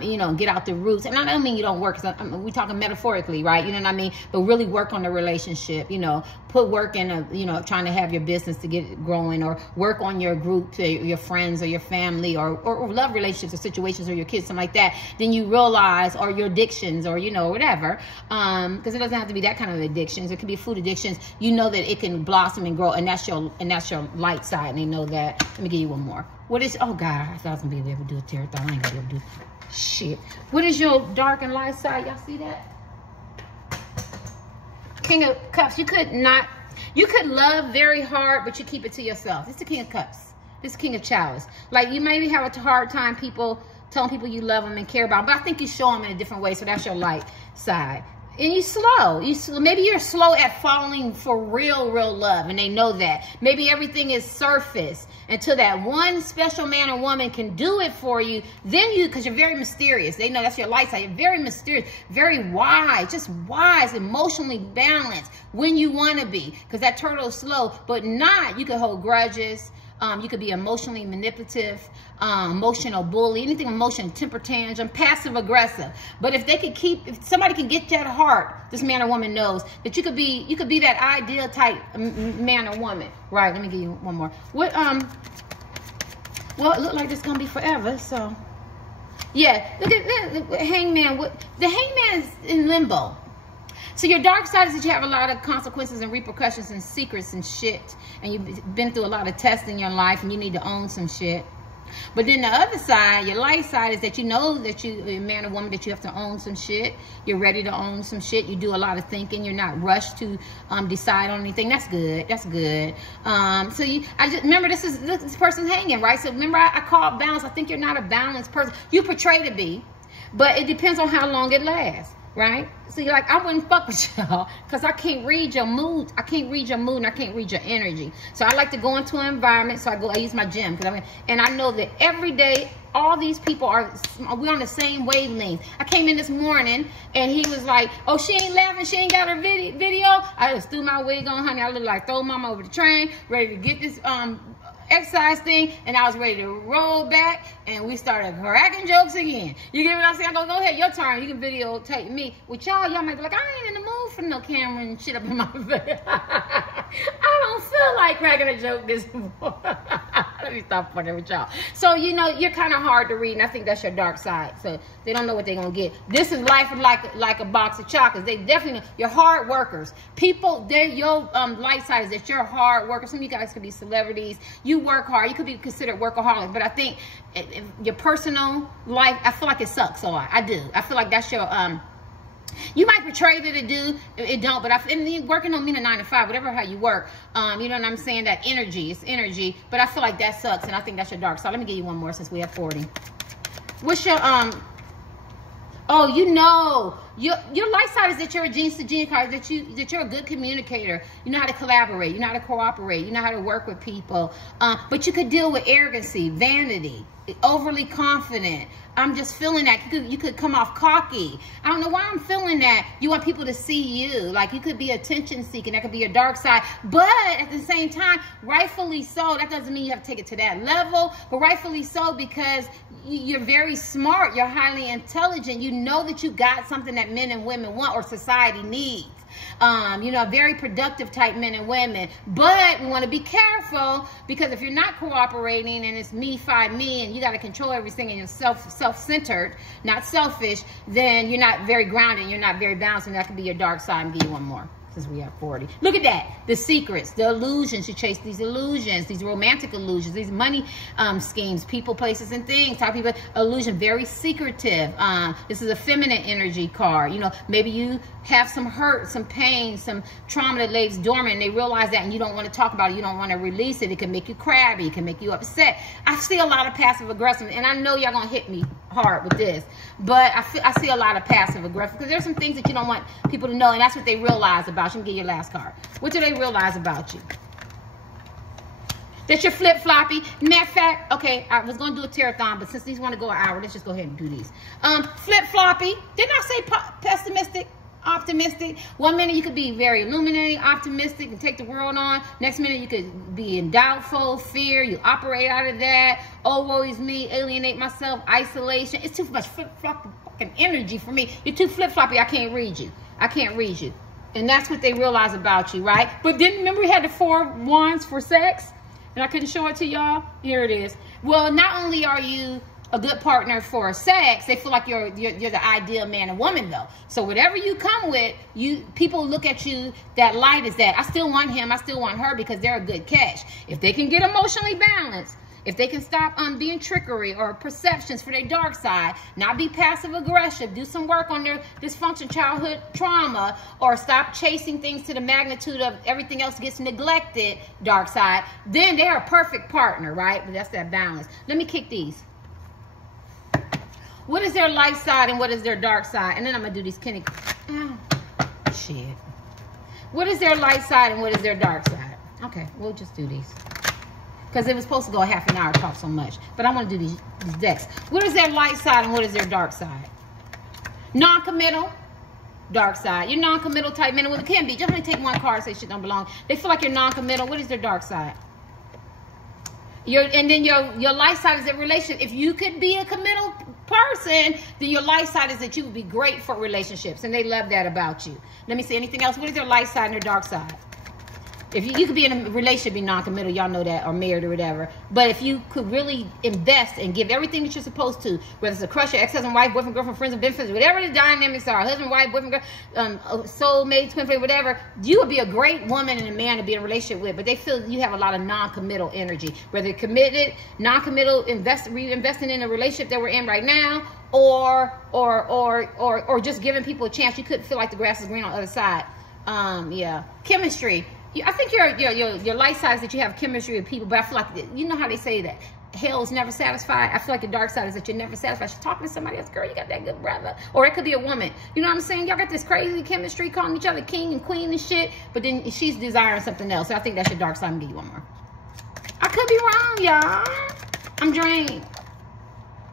you know, get out the roots. And I don't mean you don't work, we're talking metaphorically, right? You know what I mean? But really work on the relationship, you know, put work in, you know, trying to have your business to get it growing, or work on your group, to your friends or your family, or love relationships or situations, or your kids, something like that, then you realize, or your addictions, or, you know, whatever, because it doesn't have to be that kind of addictions. It could be food addictions. You know that it can blossom and grow, and that's your light side, and they know that. Let me give you one more. What is, oh God, I thought I was gonna be able to do a tarot. I ain't gonna be able to do shit. What is your dark and light side? Y'all see that? King of Cups. You could love very hard, but you keep it to yourself. It's the King of Cups. This is King of Chalice. Like, you maybe have a hard time telling people you love them and care about them, but I think you show them in a different way. So that's your light side. And you're slow. Maybe you're slow at falling for real love, and they know that. Maybe everything is surface until that one special man or woman can do it for you. Then because you're very mysterious. They know that's your light side. You're very mysterious, very wise, just wise, emotionally balanced when you want to be. Because that turtle is slow, but not. You can hold grudges. You could be emotionally manipulative, emotional bully, anything emotional, temper tantrum, passive aggressive. But if somebody can get that heart, this man or woman knows that you could be that ideal type man or woman. Right, let me give you one more. What, well, it looked like this is gonna be forever, so. Yeah, look at that, Hangman. The Hangman is in limbo. So your dark side is that you have a lot of consequences and repercussions and secrets and shit. And you've been through a lot of tests in your life, and you need to own some shit. But then the other side, your light side, is that you know that you, a man or woman, that you have to own some shit. You're ready to own some shit. You do a lot of thinking. You're not rushed to decide on anything. That's good. That's good. So I just remember this person's hanging, right? So remember I called balance. I think you're not a balanced person. You portray to be, but it depends on how long it lasts. Right? So you're like, I wouldn't fuck with y'all because I can't read your mood. I can't read your mood and I can't read your energy. So I like to go into an environment. So I use my gym. And I know that every day, all these people we're on the same wavelength. I came in this morning and he was like, oh, she ain't laughing. She ain't got her video. I just threw my wig on, honey. I look like throw mama over the train, ready to get this exercise thing, and I was ready to roll back, and we started cracking jokes again. You get what I'm saying? I go ahead, your turn. You can videotape me. With y'all might be like, I ain't in the mood for no camera and shit up in my face. I don't feel like cracking a joke this morning. Let me stop fucking with y'all. So, you know, you're kind of hard to read, and I think that's your dark side. So they don't know what they're going to get. This is life like a box of chocolates. They definitely know. You're hard workers. People, your light side is that you're hard workers. Some of you guys could be celebrities. You work hard. You could be considered workaholic. But I think your personal life, I feel like it sucks a lot. I do. I feel like that's your... you might portray that it don't, but working don't mean a 9 to 5, whatever how you work. You know what I'm saying? That energy, it's energy. But I feel like that sucks, and I think that's your dark side. Let me give you one more since we have 40. What's your oh, you know, your light side is that you're a genius to genius card, that you're a good communicator. You know how to collaborate. You know how to cooperate. You know how to work with people. But you could deal with arrogancy, vanity, overly confident. I'm just feeling that. You could come off cocky. I don't know why I'm feeling that. You want people to see you. Like, you could be attention seeking. That could be your dark side. But at the same time, rightfully so. That doesn't mean you have to take it to that level. But rightfully so, because you're very smart. You're highly intelligent. You know that you got something that men and women want or society needs. You know, very productive type men and women. But we want to be careful, because if you're not cooperating and it's me, me, and you got to control everything and you're self-centered, not selfish, then you're not very grounded. You're not very balanced, and that could be your dark side. And give you one more since we have 40. Look at that. The secrets, the illusions. You chase these illusions, these romantic illusions, these money schemes, people, places, and things. Talk about illusion, very secretive. This is a feminine energy card. You know, maybe you have some hurt, some pain, some trauma that lays dormant, and they realize that, and you don't want to talk about it. You don't want to release it. It can make you crabby. It can make you upset. I see a lot of passive aggressive, and I know y'all gonna hit me hard with this, but I see a lot of passive aggressive, because there's some things that you don't want people to know, and that's what they realize about you. You can get your last card. What do they realize about you? That you're flip-floppy. Matter of fact, okay, I was going to do a tarot-thon, but since these want to go an hour, let's just go ahead and do these. Flip-floppy. Didn't I say pessimistic? Optimistic. One minute you could be very illuminating, optimistic, and take the world on. Next minute you could be in doubtful, fear. You operate out of that. Oh, woe is me, alienate myself, isolation. It's too much flip-floppy fucking energy for me. You're too flip-floppy. I can't read you. I can't read you. And that's what they realize about you, right? But then remember we had the 4 wands for sex? And I couldn't show it to y'all. Here it is. Well, not only are you a good partner for sex, they feel like you're the ideal man and woman, though. So whatever you come with, people look at you, that light is that I still want him, I still want her, because they're a good catch. If they can get emotionally balanced, if they can stop being trickery or perceptions for their dark side, not be passive aggressive, do some work on their dysfunction, childhood trauma, or stop chasing things to the magnitude of everything else gets neglected, dark side, then they're a perfect partner, right? But that's that balance. Let me kick these. What is their light side and what is their dark side? And then I'm going to do these Kenny. Oh, shit. What is their light side and what is their dark side? Okay, we'll just do these, because it was supposed to go a half an hour, talk so much. But I want to do these decks. What is their light side and what is their dark side? Non-committal, dark side. You're non-committal type men. Well, it can be. Just only take one card and say shit don't belong. They feel like you're non-committal. What is their dark side? And then your light side is their relationship. If you could be a committal person, then your light side is that you would be great for relationships. And they love that about you. Let me see anything else. What is their light side and their dark side? If you could be in a relationship, be non-committal, y'all know that, or married or whatever. But if you could really invest and give everything that you're supposed to, whether it's a crush, your ex-husband, wife, boyfriend, girlfriend, friends, and benefits, whatever the dynamics are, husband, wife, boyfriend, girl, soulmate, twin flame, whatever, you would be a great woman and a man to be in a relationship with. But they feel you have a lot of non-committal energy, whether committed, non-committal, reinvesting in a relationship that we're in right now, or just giving people a chance. You couldn't feel like the grass is green on the other side. Yeah, chemistry. I think your light side is that you have chemistry with people, but I feel like, you know how they say that hell's never satisfied? I feel like your dark side is that you're never satisfied. She's talking to somebody else, girl, you got that good brother. Or it could be a woman. You know what I'm saying? Y'all got this crazy chemistry, calling each other king and queen and shit, but then she's desiring something else. So I think that's your dark side. I'm gonna give you one more. I could be wrong, y'all. I'm drained.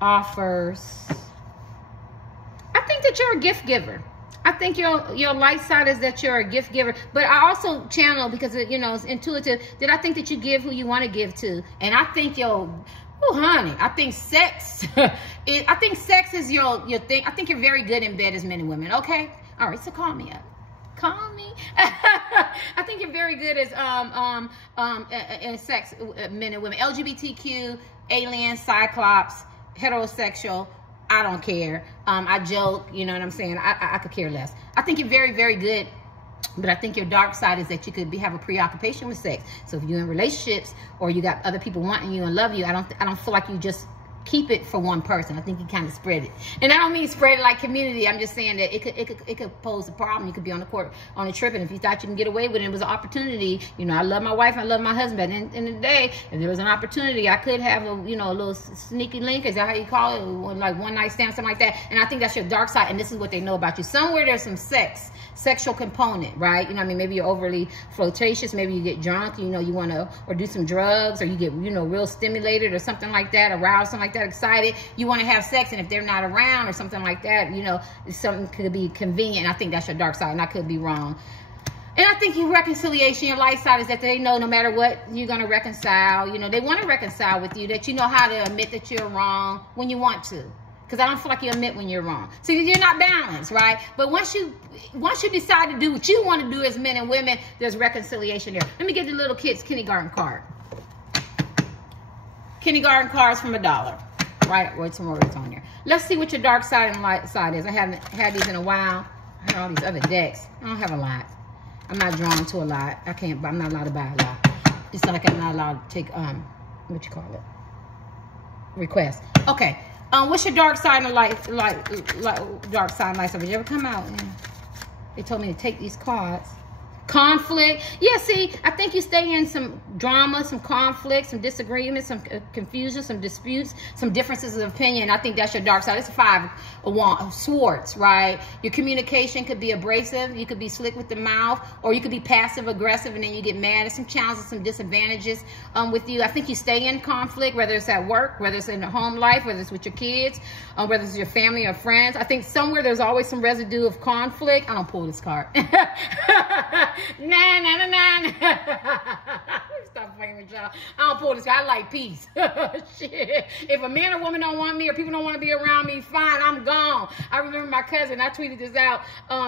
Offers. I think that you're a gift giver. I think your light side is that you're a gift giver, but I also channel, because it's intuitive, that I think that you give who you want to give to. And I think honey, I think sex is your thing. I think you're very good in bed as men and women. Okay, all right, so call me up. Call me. I think you're very good as in sex, men and women, LGBTQ, alien, cyclops, heterosexual. I don't care. I joke, you know what I'm saying? I could care less. I think you're very, very good, but I think your dark side is that you could have a preoccupation with sex. So if you're in relationships or you got other people wanting you and love you, I don't feel like you just keep it for one person. I think you kind of spread it. And I don't mean spread it like community. I'm just saying that it could pose a problem. You could be on a trip, and if you thought you can get away with it, it was an opportunity. You know, I love my wife, I love my husband, but in the day, if there was an opportunity, I could have a little sneaky link. Is that how you call it? Like one night stand, something like that. And I think that's your dark side, and this is what they know about you. Somewhere there's some sexual component, right? You know what I mean? Maybe you're overly flirtatious, maybe you get drunk, you want to, or do some drugs, or you get, real stimulated or something like that, aroused, something like that, excited. You want to have sex, and if they're not around or something like that, something could be convenient. And I think that's your dark side, and I could be wrong. And I think your reconciliation, your light side, is that they know no matter what, you're going to reconcile. They want to reconcile with you, that you know how to admit that you're wrong when you want to. Because I don't feel like you admit when you're wrong. So you're not balanced, right? But once you decide to do what you want to do as men and women, there's reconciliation there. Let me get the little kids' kindergarten card. Kindergarten cards from $1. Right? Or some words on there. Let's see what your dark side and light side is. I haven't had these in a while. I had all these other decks. I don't have a lot. I'm not drawn to a lot. I'm not allowed to buy a lot. It's not like I'm not allowed to take, what you call it? Request. Okay. What's your dark side and dark side and light side? Did you ever come out? They told me to take these cards. Conflict. Yeah, see, I think you stay in some drama, some conflict, some disagreements, some confusion, some disputes, some differences of opinion. I think that's your dark side. It's a 5 of swords, right? Your communication could be abrasive. You could be slick with the mouth, or you could be passive aggressive, and then you get mad at some challenges, some disadvantages with you. I think you stay in conflict, whether it's at work, whether it's in the home life, whether it's with your kids, whether it's your family or friends. I think somewhere there's always some residue of conflict. I don't pull this card. Nah. Stop playing with y'all. I don't pull this card. I like peace. Shit. If a man or woman don't want me, or people don't want to be around me, fine, I'm gone. I remember my cousin, I tweeted this out.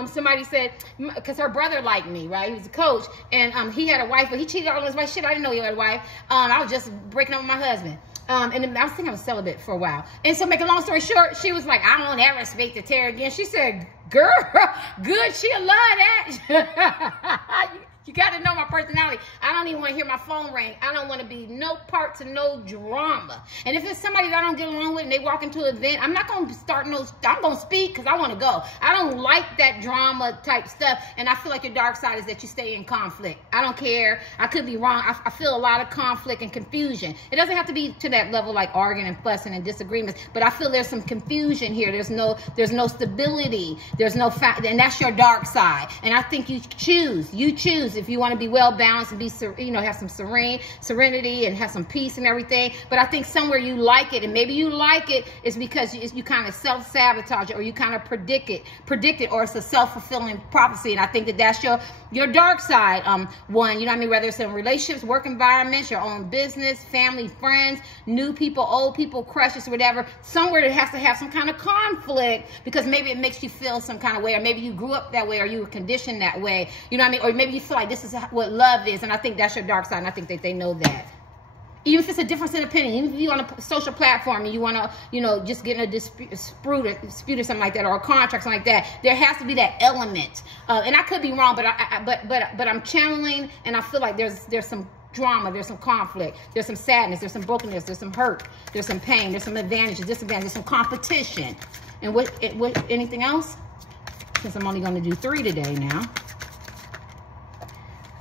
Somebody said, because her brother liked me, right? He was a coach, and he had a wife, but he cheated on his wife. Shit, I didn't know he had a wife. I was just breaking up with my husband. And I was thinking I was celibate for a while. And so, make a long story short, she was like, I won't ever speak to Tara again. She said, girl, good, she'll love that. You got to know my personality. I don't even want to hear my phone ring. I don't want to be no part to no drama. And if it's somebody that I don't get along with and they walk into an event, I'm not going to start I'm going to speak because I want to go. I don't like that drama type stuff. And I feel like your dark side is that you stay in conflict. I don't care. I could be wrong. I feel a lot of conflict and confusion. It doesn't have to be to that level like arguing and fussing and disagreements, but I feel there's some confusion here. There's no stability. There's no fact, and that's your dark side. And I think you choose if you want to be well balanced and be, have some serenity and have some peace and everything. But I think somewhere you like it, and maybe you like it is because you kind of self-sabotage it, or you kind of predict it, or it's a self-fulfilling prophecy. And I think that's your dark side. One, you know what I mean? Whether it's in relationships, work environments, your own business, family, friends, new people, old people, crushes, whatever. Somewhere it has to have some kind of conflict because maybe it makes you feel some kind of way, or maybe you grew up that way, or you were conditioned that way. You know what I mean? Or maybe you feel like this is what love is, and I think that's your dark side, and I think that they know that. Even if it's a difference in opinion, even if you're on a social platform and you want to, you know, just get in a dispute or something like that, or a contract, something like that, there has to be that element. And I could be wrong, but I'm channeling, and I feel like there's some drama, there's some conflict, there's some sadness, there's some brokenness, there's some hurt, there's some pain, there's some advantages, disadvantages, there's some competition. And what anything else? Since I'm only going to do 3 today now.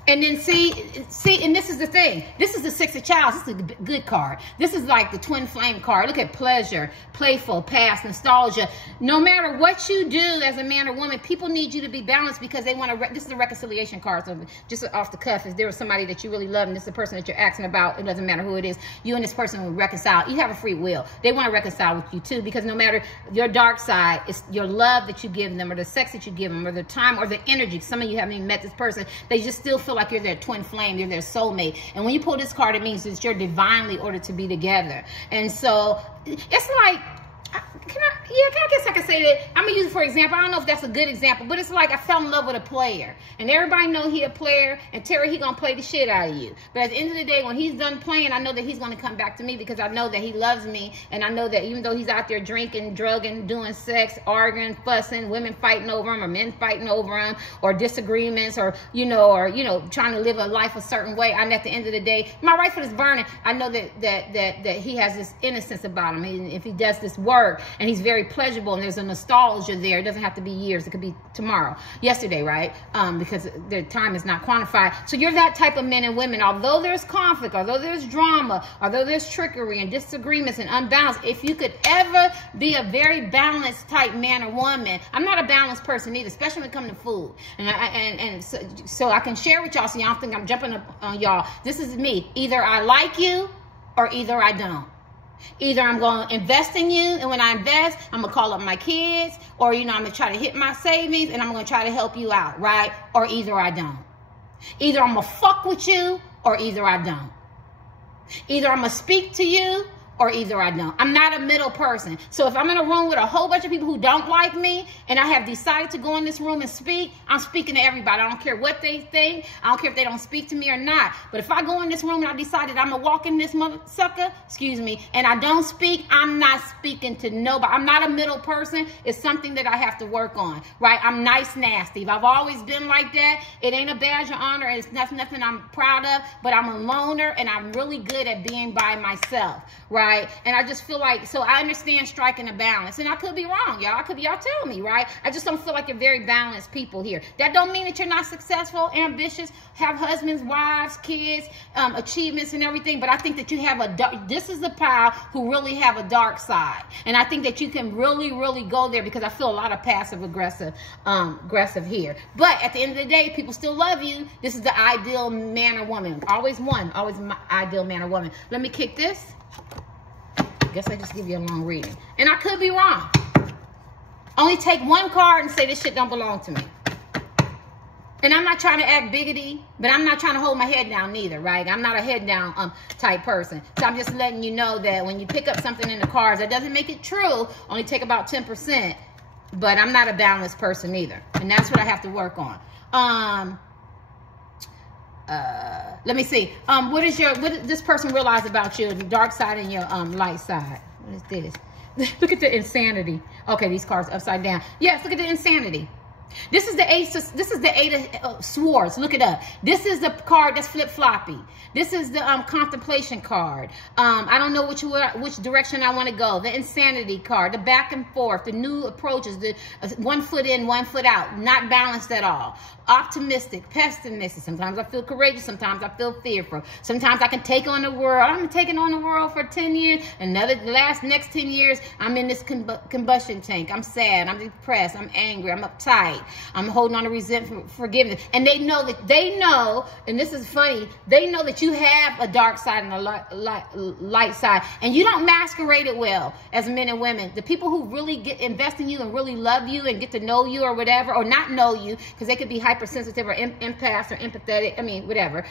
And then see, and this is the thing. This is the 6 of Child. This is a good card. This is like the twin flame card. Look at pleasure, playful, past, nostalgia. No matter what you do as a man or woman, people need you to be balanced because they want to. This is a reconciliation card. So just off the cuff, if there was somebody that you really love and this is the person that you're asking about, it doesn't matter who it is. You and this person will reconcile. You have a free will. They want to reconcile with you too, because no matter your dark side, it's your love that you give them, or the sex that you give them, or the time, or the energy. Some of you haven't even met this person. They just still feel like you're their twin flame, you're their soulmate. And when you pull this card, it means that you're divinely ordered to be together. And so it's like, I guess I can say that. I'm gonna use it for example. I don't know if that's a good example, but it's like I fell in love with a player, and everybody know he a player, and Terry, he gonna play the shit out of you. But at the end of the day, when he's done playing, I know that he's gonna come back to me, because I know that he loves me, and I know that even though he's out there drinking, drugging, doing sex, arguing, fussing, women fighting over him, or men fighting over him, or disagreements, or trying to live a life a certain way, and at the end of the day, my rifle is burning. I know that he has this innocence about him. And if he does this work, and he's very pleasurable, and there's a nostalgia there. It doesn't have to be years. It could be tomorrow, yesterday, right? Because the time is not quantified. So you're that type of men and women. Although there's conflict, although there's drama, although there's trickery and disagreements and unbalance, if you could ever be a very balanced type man or woman, I'm not a balanced person either, especially when it comes to food. And so I can share with y'all, so y'all think I'm jumping up on y'all. This is me. Either I like you, or either I don't. Either I'm going to invest in you, and when I invest, I'm going to call up my kids, or, I'm going to try to hit my savings, and I'm going to try to help you out, right? Or either I don't. Either I'm going to fuck with you, or either I don't. Either I'm going to speak to you, or either I don't. I'm not a middle person. So if I'm in a room with a whole bunch of people who don't like me, and I have decided to go in this room and speak, I'm speaking to everybody. I don't care what they think. I don't care if they don't speak to me or not. But if I go in this room and I decided I'm going to walk in this mother sucker, and I don't speak, I'm not speaking to nobody. I'm not a middle person. It's something that I have to work on, right? I'm nice nasty. I've always been like that. It ain't a badge of honor. It's nothing I'm proud of, but I'm a loner, and I'm really good at being by myself, right? And I just feel like, so I understand striking a balance, and I could be wrong, y'all. Y'all tell me, right? I just don't feel like you're very balanced people here. That don't mean that you're not successful, ambitious, have husbands, wives, kids, achievements and everything. But I think that you have this is the pile who really have a dark side. And I think that you can really, really go there, because I feel a lot of passive aggressive here. But at the end of the day, people still love you. This is the ideal man or woman. Always my ideal man or woman. Let me kick this. I guess I just give you a long reading. And I could be wrong. Only take one card and say this shit don't belong to me. And I'm not trying to act biggity, but I'm not trying to hold my head down neither, right? I'm not a head down type person. So I'm just letting you know that when you pick up something in the cards, that doesn't make it true. Only take about 10%. But I'm not a balanced person either. And that's what I have to work on. Let me see. What did this person realize about you, the dark side and your light side? What is this? Look at the insanity. Okay, these cards upside down. Yes, look at the insanity. This is the eight of swords. Look it up. This is the card that's flip-floppy. This is the contemplation card. I don't know which direction I want to go. The insanity card, the back and forth, the new approaches, the 1 foot in, 1 foot out, not balanced at all. Optimistic, pessimistic. Sometimes I feel courageous. Sometimes I feel fearful. Sometimes I can take on the world. I'm taking on the world for 10 years. Next 10 years, I'm in this combustion tank. I'm sad. I'm depressed. I'm angry. I'm uptight. I'm holding on to resentment, forgiveness. And they know, and this is funny, they know that you have a dark side and a light side. And you don't masquerade it well as men and women. The people who really invest in you and really love you and get to know you or whatever, or not know you, because they could be hypersensitive or empaths or empathetic, whatever.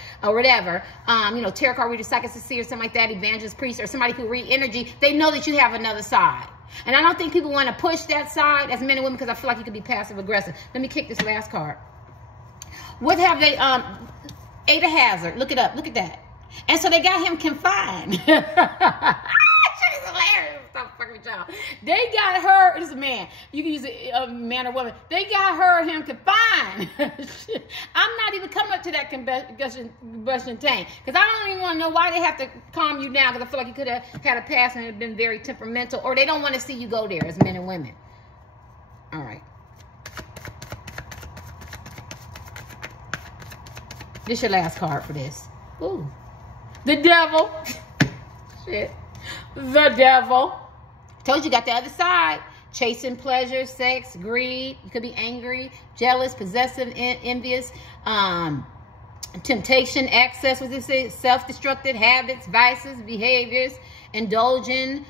Tarot card reader, psychic, seer, something like that, evangelist, priest, or somebody who read energy, they know that you have another side. And I don't think people want to push that side as men and women, because I feel like you could be passive aggressive. Let me kick this last card. What have they, Ada Hazard, look it up, look at that. And so they got him confined. Shit is hilarious. Stop fucking with y'all. They got her, this is a man, you can use a man or woman. They got him confined. I'm not even coming up to that combustion tank, because I don't even want to know why they have to calm you down, because I feel like you could have had a past and it been very temperamental, or they don't want to see you go there as men and women. All right. This is your last card for this. Ooh. The devil. Shit. The devil. Told you got the other side. Chasing pleasure, sex, greed. You could be angry, jealous, possessive, envious, temptation, excess, what does it say? Self-destructive habits, vices, behaviors, indulgent,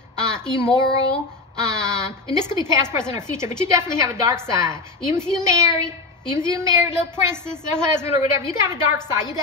immoral. And this could be past, present, or future, but you definitely have a dark side. Even if you're married, little princess or husband or whatever, you got a dark side. You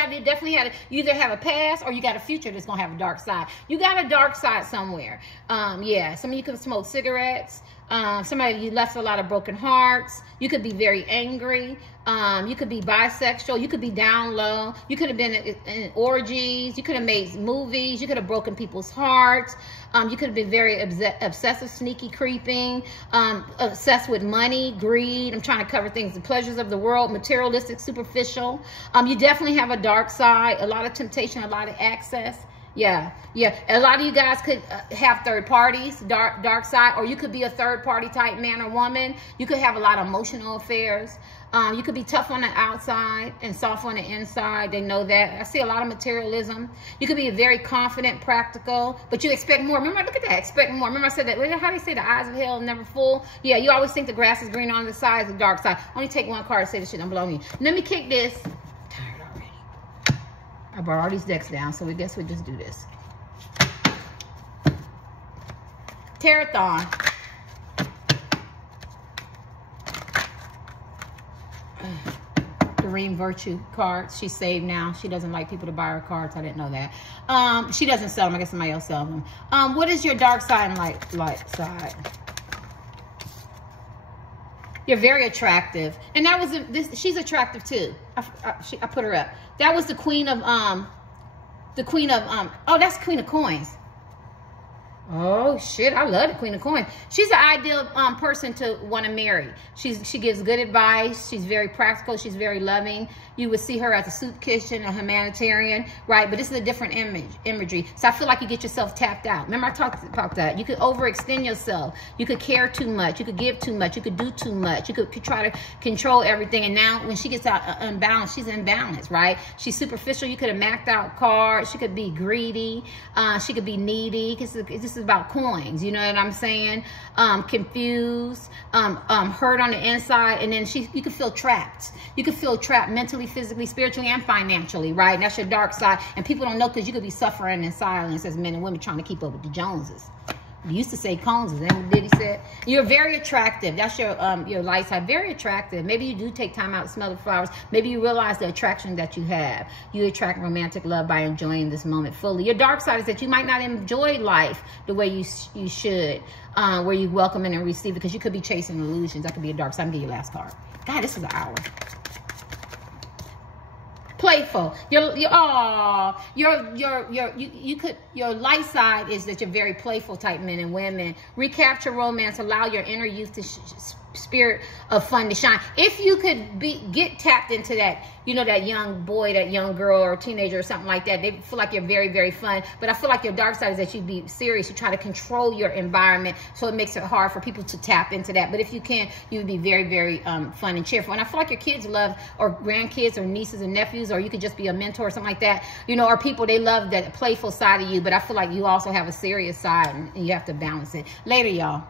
either have a past or you got a future that's gonna have a dark side. You got a dark side somewhere. Yeah, some of you could smoke cigarettes. Some of you left a lot of broken hearts. You could be very angry. You could be bisexual. You could be down low. You could have been in orgies. You could have made movies. You could have broken people's hearts. You could have been very obsessive, sneaky, creeping, obsessed with money, greed. I'm trying to cover things, the pleasures of the world, materialistic, superficial. You definitely have a dark side, a lot of temptation, a lot of access. Yeah. A lot of you guys could have third parties, dark side, or you could be a third party type man or woman. You could have a lot of emotional affairs. You could be tough on the outside and soft on the inside. They know that. I see a lot of materialism. You could be very confident, practical, but you expect more. Remember, look at that, expect more. Remember I said that, how do they say the eyes of hell are never full? Yeah, you always think the grass is green on the side, the dark side. Only take one card to say this shit don't belong to you. Let me kick this. I'm tired already. I brought all these decks down, so we guess we just do this. Tarot-thon. Doreen Virtue cards. She's saved now. She doesn't like people to buy her cards. I didn't know that. She doesn't sell them. I guess somebody else sells them. What is your dark side and light side? You're very attractive. And that was this. She's attractive too. I put her up. That was the queen of oh, that's Queen of Coins. Oh shit, I love the Queen of Coins. She's the ideal person to want to marry. She gives good advice. She's very practical. She's very loving. You would see her as a soup kitchen, a humanitarian, right? But this is a different imagery. So I feel like you get yourself tapped out. Remember I talked about that. You could overextend yourself. You could care too much. You could give too much. You could do too much. You could try to control everything. And now when she gets out unbalanced, she's imbalanced, right? She's superficial. You could have maxed out cards. She could be greedy. She could be needy. This is about coins. You know what I'm saying? Confused, hurt on the inside. And then you could feel trapped. You could feel trapped mentally, physically, spiritually, and financially, right? And that's your dark side. And people don't know because you could be suffering in silence as men and women trying to keep up with the Joneses. You used to say Cones, is that what Diddy said? You're very attractive. That's your light side. Very attractive. Maybe you do take time out to smell the flowers. Maybe you realize the attraction that you have. You attract romantic love by enjoying this moment fully. Your dark side is that you might not enjoy life the way you should, where you welcome it and receive it, because you could be chasing illusions. That could be a dark side. I'm gonna give you your last card. God, this is an hour. Playful. Your light side is that you're very playful type men and women. Recapture romance. Allow your inner youth to spirit of fun to shine. If you could get tapped into that, that young boy, that young girl or teenager or something like that, they feel like you're very, very fun. But I feel like your dark side is that you be serious. You try to control your environment, so it makes it hard for people to tap into that. But if you can, you would be very, very fun and cheerful. And I feel like your kids love, or grandkids or nieces and nephews, or you could just be a mentor or something like that, or people, they love that playful side of you. But I feel like you also have a serious side, and you have to balance it. Later, y'all.